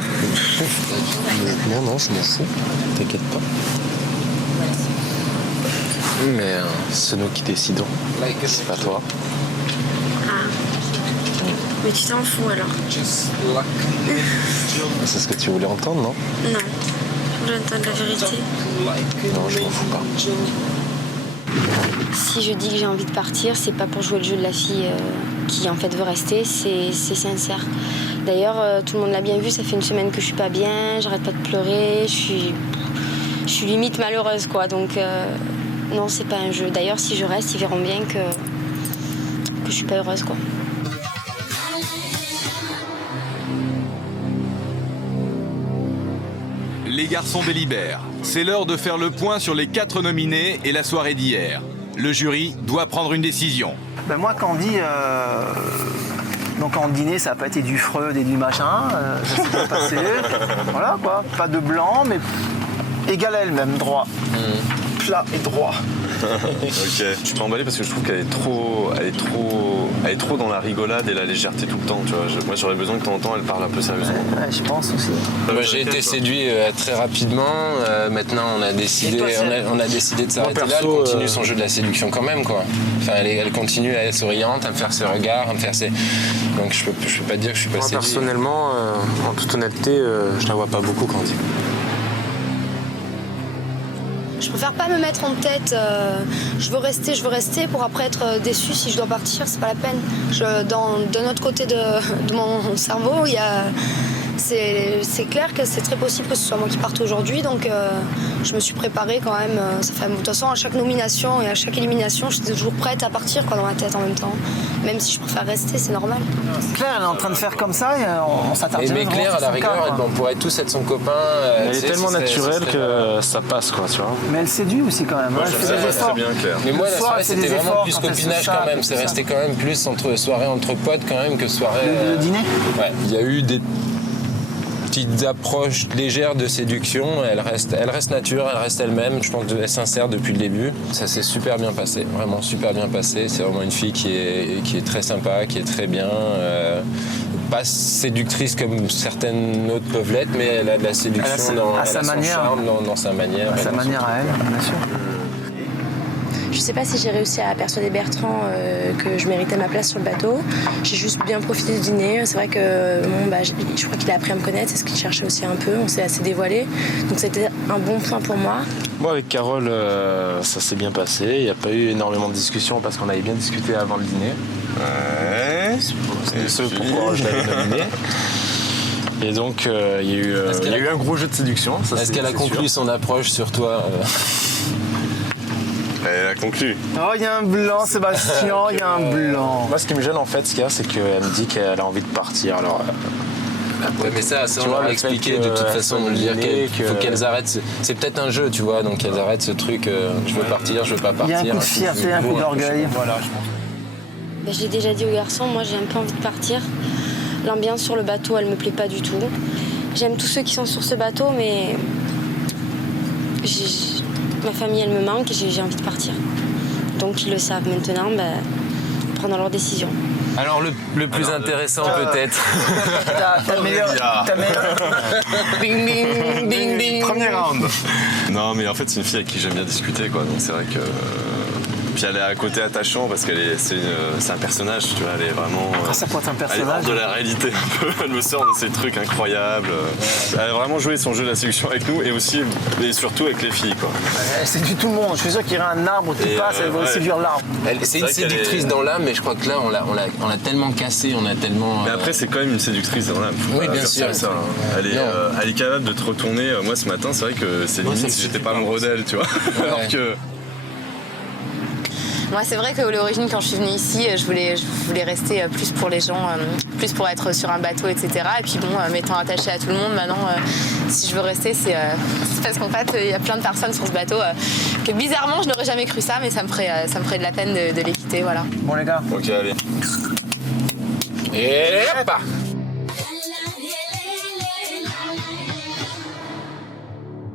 Honnêtement, non, je m'en fous. T'inquiète pas. Mais c'est nous qui décidons. C'est pas toi. Mais tu t'en fous alors? C'est ce que tu voulais entendre, non? Non. Je voulais entendre la vérité. Non, je m'en fous pas. Si je dis que j'ai envie de partir, c'est pas pour jouer le jeu de la fille qui en fait veut rester, c'est sincère. D'ailleurs, tout le monde l'a bien vu, ça fait une semaine que je suis pas bien, j'arrête pas de pleurer, je suis limite malheureuse, quoi. Donc non, c'est pas un jeu. D'ailleurs, si je reste, ils verront bien que je suis pas heureuse, quoi. Les garçons délibèrent. C'est l'heure de faire le point sur les 4 nominés et la soirée d'hier. Le jury doit prendre une décision. Ben moi, Candy, donc en dîner, ça n'a pas été du Freud et du machin, ça s'est pas passé. Voilà, quoi. Pas de blanc, mais égal à elle-même, droit. Plat et droit. Ok. Je suis pas emballé parce que je trouve qu'elle est trop dans la rigolade et la légèreté tout le temps. Tu vois. Moi, j'aurais besoin que de temps en temps, elle parle un peu sérieusement. Ouais, je pense aussi. Moi, j'ai été séduit très rapidement. Maintenant, on a décidé de s'arrêter là. Elle continue son jeu de la séduction quand même, quoi. Enfin, elle continue à être souriante, à me faire ses regards, à me faire ses. Donc, je peux pas dire que je suis pas séduit. Personnellement, en toute honnêteté, je la vois pas beaucoup, Candy. Je préfère pas me mettre en tête je veux rester pour après être déçue si je dois partir, c'est pas la peine. D'un autre côté de mon cerveau, il y a C'est clair que c'est très possible que ce soit moi qui parte aujourd'hui, donc je me suis préparée quand même. De toute façon, à chaque nomination et à chaque élimination, j'étais toujours prête à partir dans la tête en même temps. Même si je préfère rester, c'est normal. Claire, elle est en train de faire comme ça et on s'attarde jamais. Mais Claire, à la rigueur, on pourrait tous être son copain. Elle est tellement naturelle que ça passe, quoi, tu vois. Mais elle séduit aussi quand même. Elle fait des efforts. Très bien, Claire. Mais moi, la soirée, c'est c'était des vraiment efforts plus quand elle se copinage sape quand même. et C'est tout resté ça. quand même plus soirée entre potes quand même que soirée. Le dîner. Ouais. Il y a eu des petites approches légères de séduction. Elle reste nature, elle reste elle-même. Je pense qu'elle est sincère depuis le début. Ça s'est super bien passé, vraiment super bien passé. C'est vraiment une fille qui est très sympa, qui est très bien. Pas séductrice comme certaines autres peuvent l'être, mais elle a de la séduction à sa manière. Charme, dans sa manière. À sa manière à elle, bien sûr. Je sais pas si j'ai réussi à persuader Bertrand que je méritais ma place sur le bateau. J'ai juste bien profité du dîner. C'est vrai que je crois qu'il a appris à me connaître, c'est ce qu'il cherchait aussi un peu. On s'est assez dévoilé. Donc c'était un bon point pour moi. Moi, avec Carole, ça s'est bien passé. Il n'y a pas eu énormément de discussions parce qu'on avait bien discuté avant le dîner. Ouais. C'est ce pourquoi je l'avais nominé. Et donc, il y a eu un gros jeu de séduction. Est-ce qu'elle a conclu son approche sur toi Elle a conclu. Oh, il y a un blanc, Sébastien, il y a un blanc. Moi, ce qui me gêne, en fait, ce qu'il y a, c'est qu'elle me dit qu'elle a envie de partir. Alors, ouais, mais ça on leur a expliqué de toute façon, de dire qu'il faut qu'elles arrêtent. C'est peut-être un jeu, tu vois, donc qu'elles arrêtent ce truc, je veux partir, je veux pas partir. Il y a un coup de fierté, un coup d'orgueil. Voilà, je pense. J'ai déjà dit aux garçons, moi j'ai un peu envie de partir. L'ambiance sur le bateau, elle me plaît pas du tout. J'aime tous ceux qui sont sur ce bateau, mais ma famille, elle me manque et j'ai envie de partir. Donc ils le savent maintenant, ils prennent leur décision. Alors le plus intéressant peut-être. Ta meilleure. Ding ding ding ding. Premier round. Non, mais en fait, c'est une fille avec qui j'aime bien discuter, quoi. Donc c'est vrai que. Puis elle est à côté attachant parce c'est un personnage, tu vois. Elle est vraiment. Ça peut être un personnage. Elle est hors de la réalité un peu. Elle me sort de ces trucs incroyables. Elle a vraiment joué son jeu de la séduction avec nous et aussi et surtout avec les filles, quoi. Elle séduit tout le monde. Je suis sûr qu'il y aurait un arbre qui passe, elle va séduire l'arbre. C'est une séductrice dans l'âme, mais je crois que là, on l'a tellement cassée, on a tellement. Mais après, c'est quand même une séductrice dans l'âme. Oui, bien sûr. Ça, hein. Elle est capable de te retourner. Moi, ce matin, c'est vrai que c'est limite si j'étais pas amoureux d'elle, tu vois. Ouais. Alors que. Moi, c'est vrai que l'origine, quand je suis venue ici, je voulais rester plus pour les gens, plus pour être sur un bateau, etc. Et puis bon, m'étant attachée à tout le monde, maintenant, si je veux rester, c'est parce qu'en fait, il y a plein de personnes sur ce bateau que bizarrement, je n'aurais jamais cru ça, mais ça me ferait de la peine de les quitter, voilà. Bon les gars. Ok, allez. Et hop.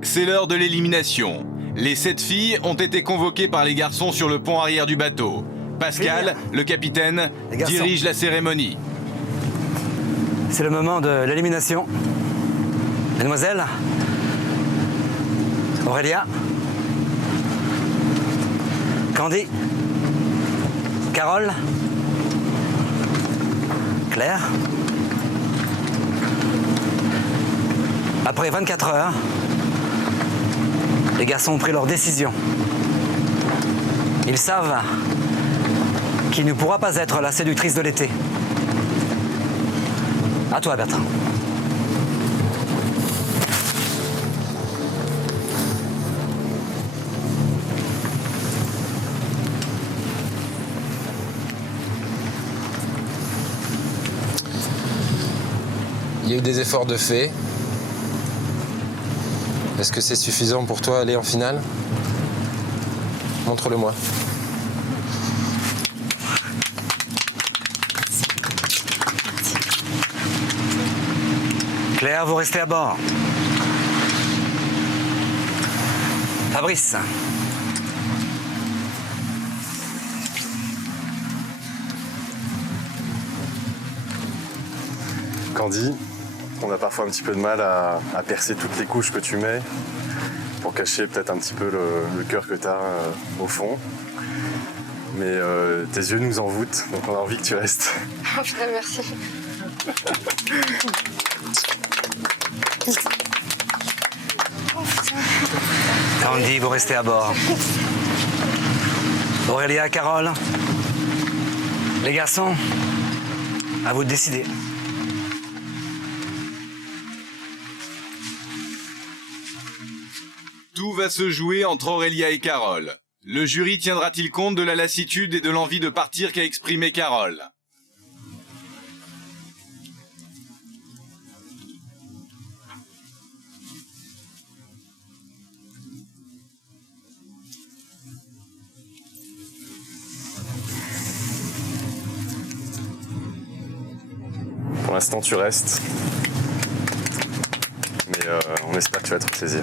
C'est l'heure de l'élimination. Les 7 filles ont été convoquées par les garçons sur le pont arrière du bateau. Pascal, le capitaine, dirige la cérémonie. C'est le moment de l'élimination. Mesdemoiselles, Aurélia, Candy, Carole, Claire. Après 24 heures, les garçons ont pris leur décision. Ils savent qu'il ne pourra pas être la séductrice de l'été. À toi, Bertrand. Il y a eu des efforts de fait. Est-ce que c'est suffisant pour toi aller en finale? Montre-le-moi. Claire, vous restez à bord. Fabrice. Candy, on a parfois un petit peu de mal à percer toutes les couches que tu mets pour cacher peut-être un petit peu le cœur que tu as au fond. Mais tes yeux nous envoûtent, donc on a envie que tu restes. Oh putain, merci. Candy, vous restez à bord. Aurélia, Carole. Les garçons, à vous de décider. Tout va se jouer entre Aurélia et Carole. Le jury tiendra-t-il compte de la lassitude et de l'envie de partir qu'a exprimé Carole? Pour l'instant, tu restes. Mais on espère que tu vas te ressaisir.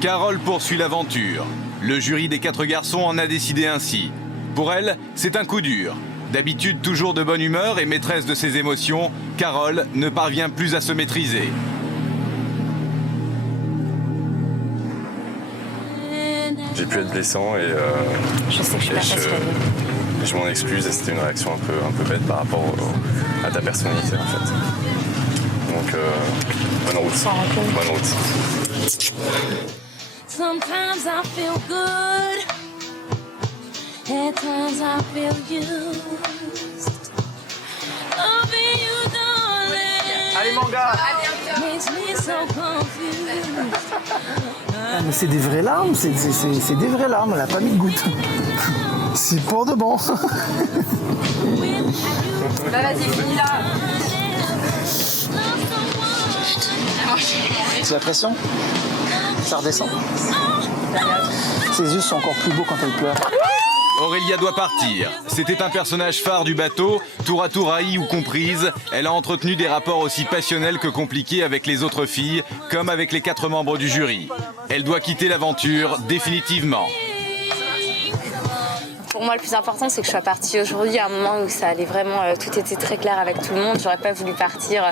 Carole poursuit l'aventure. Le jury des 4 garçons en a décidé ainsi. Pour elle, c'est un coup dur. D'habitude toujours de bonne humeur et maîtresse de ses émotions, Carole ne parvient plus à se maîtriser. J'ai pu être blessant et Je sais que je suis pas facile à vivre. je m'en excuse et c'était une réaction un peu bête par rapport à ta personnalité en fait. Donc bonne route. Bonne route. Sometimes I feel good, at times I feel used. Loving you, darling. Allez, mon gars. Makes me so confused. Ah, mais c'est des vraies larmes, c'est des vraies larmes, elle a pas mis de goutte. C'est pour de bon. Bah vas-y, finis là. C'est la pression? Ça redescend. Ses yeux sont encore plus beaux quand elle pleure. Aurélia doit partir. C'était un personnage phare du bateau, tour à tour haïe ou comprise. Elle a entretenu des rapports aussi passionnels que compliqués avec les autres filles, comme avec les 4 membres du jury. Elle doit quitter l'aventure définitivement. Pour moi, le plus important, c'est que je sois partie aujourd'hui à un moment où ça allait vraiment, tout était très clair avec tout le monde. J'aurais pas voulu partir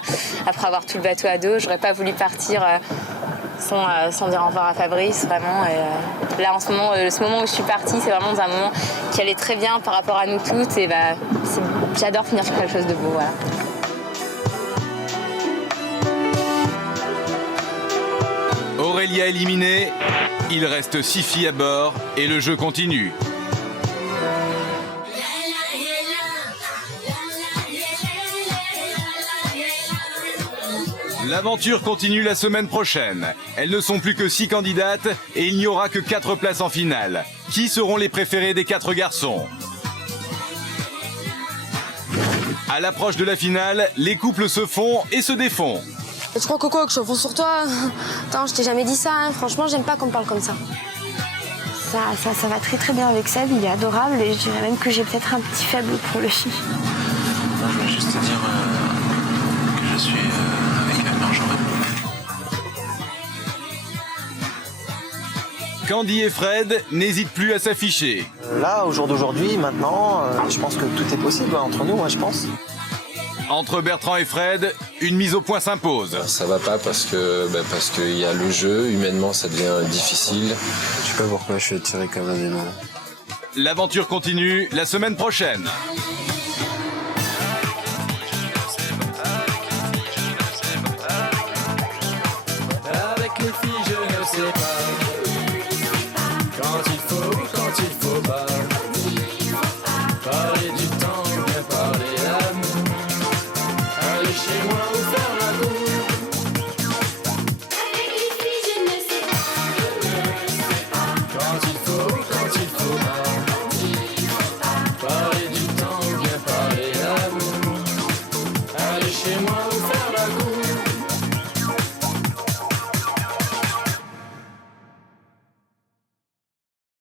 après avoir tout le bateau à dos. J'aurais pas voulu partir sans dire au revoir à Fabrice, vraiment. Et, là, en ce moment où je suis partie, c'est vraiment dans un moment qui allait très bien par rapport à nous toutes. Et bah, j'adore finir sur quelque chose de beau, voilà. Aurélia éliminée, il reste 6 filles à bord et le jeu continue. L'aventure continue la semaine prochaine. Elles ne sont plus que 6 candidates et il n'y aura que 4 places en finale. Qui seront les préférés des 4 garçons? À l'approche de la finale, les couples se font et se défont. Tu crois que je fonce sur toi? Attends, je t'ai jamais dit ça, hein. Franchement, j'aime pas qu'on me parle comme ça. Ça va très très bien avec Seb, il est adorable et je dirais même que j'ai peut-être un petit faible pour le film. Non, je voulais juste te dire que je suis avec Marjorie. Candy et Fred n'hésitent plus à s'afficher. Là, au jour d'aujourd'hui, maintenant, je pense que tout est possible entre nous, moi je pense. Entre Bertrand et Fred, une mise au point s'impose. Ça va pas parce qu'il y a le jeu, humainement ça devient difficile. Je sais pas pourquoi je suis attiré comme un démon. L'aventure continue la semaine prochaine. Avec les filles, je ne sais pas.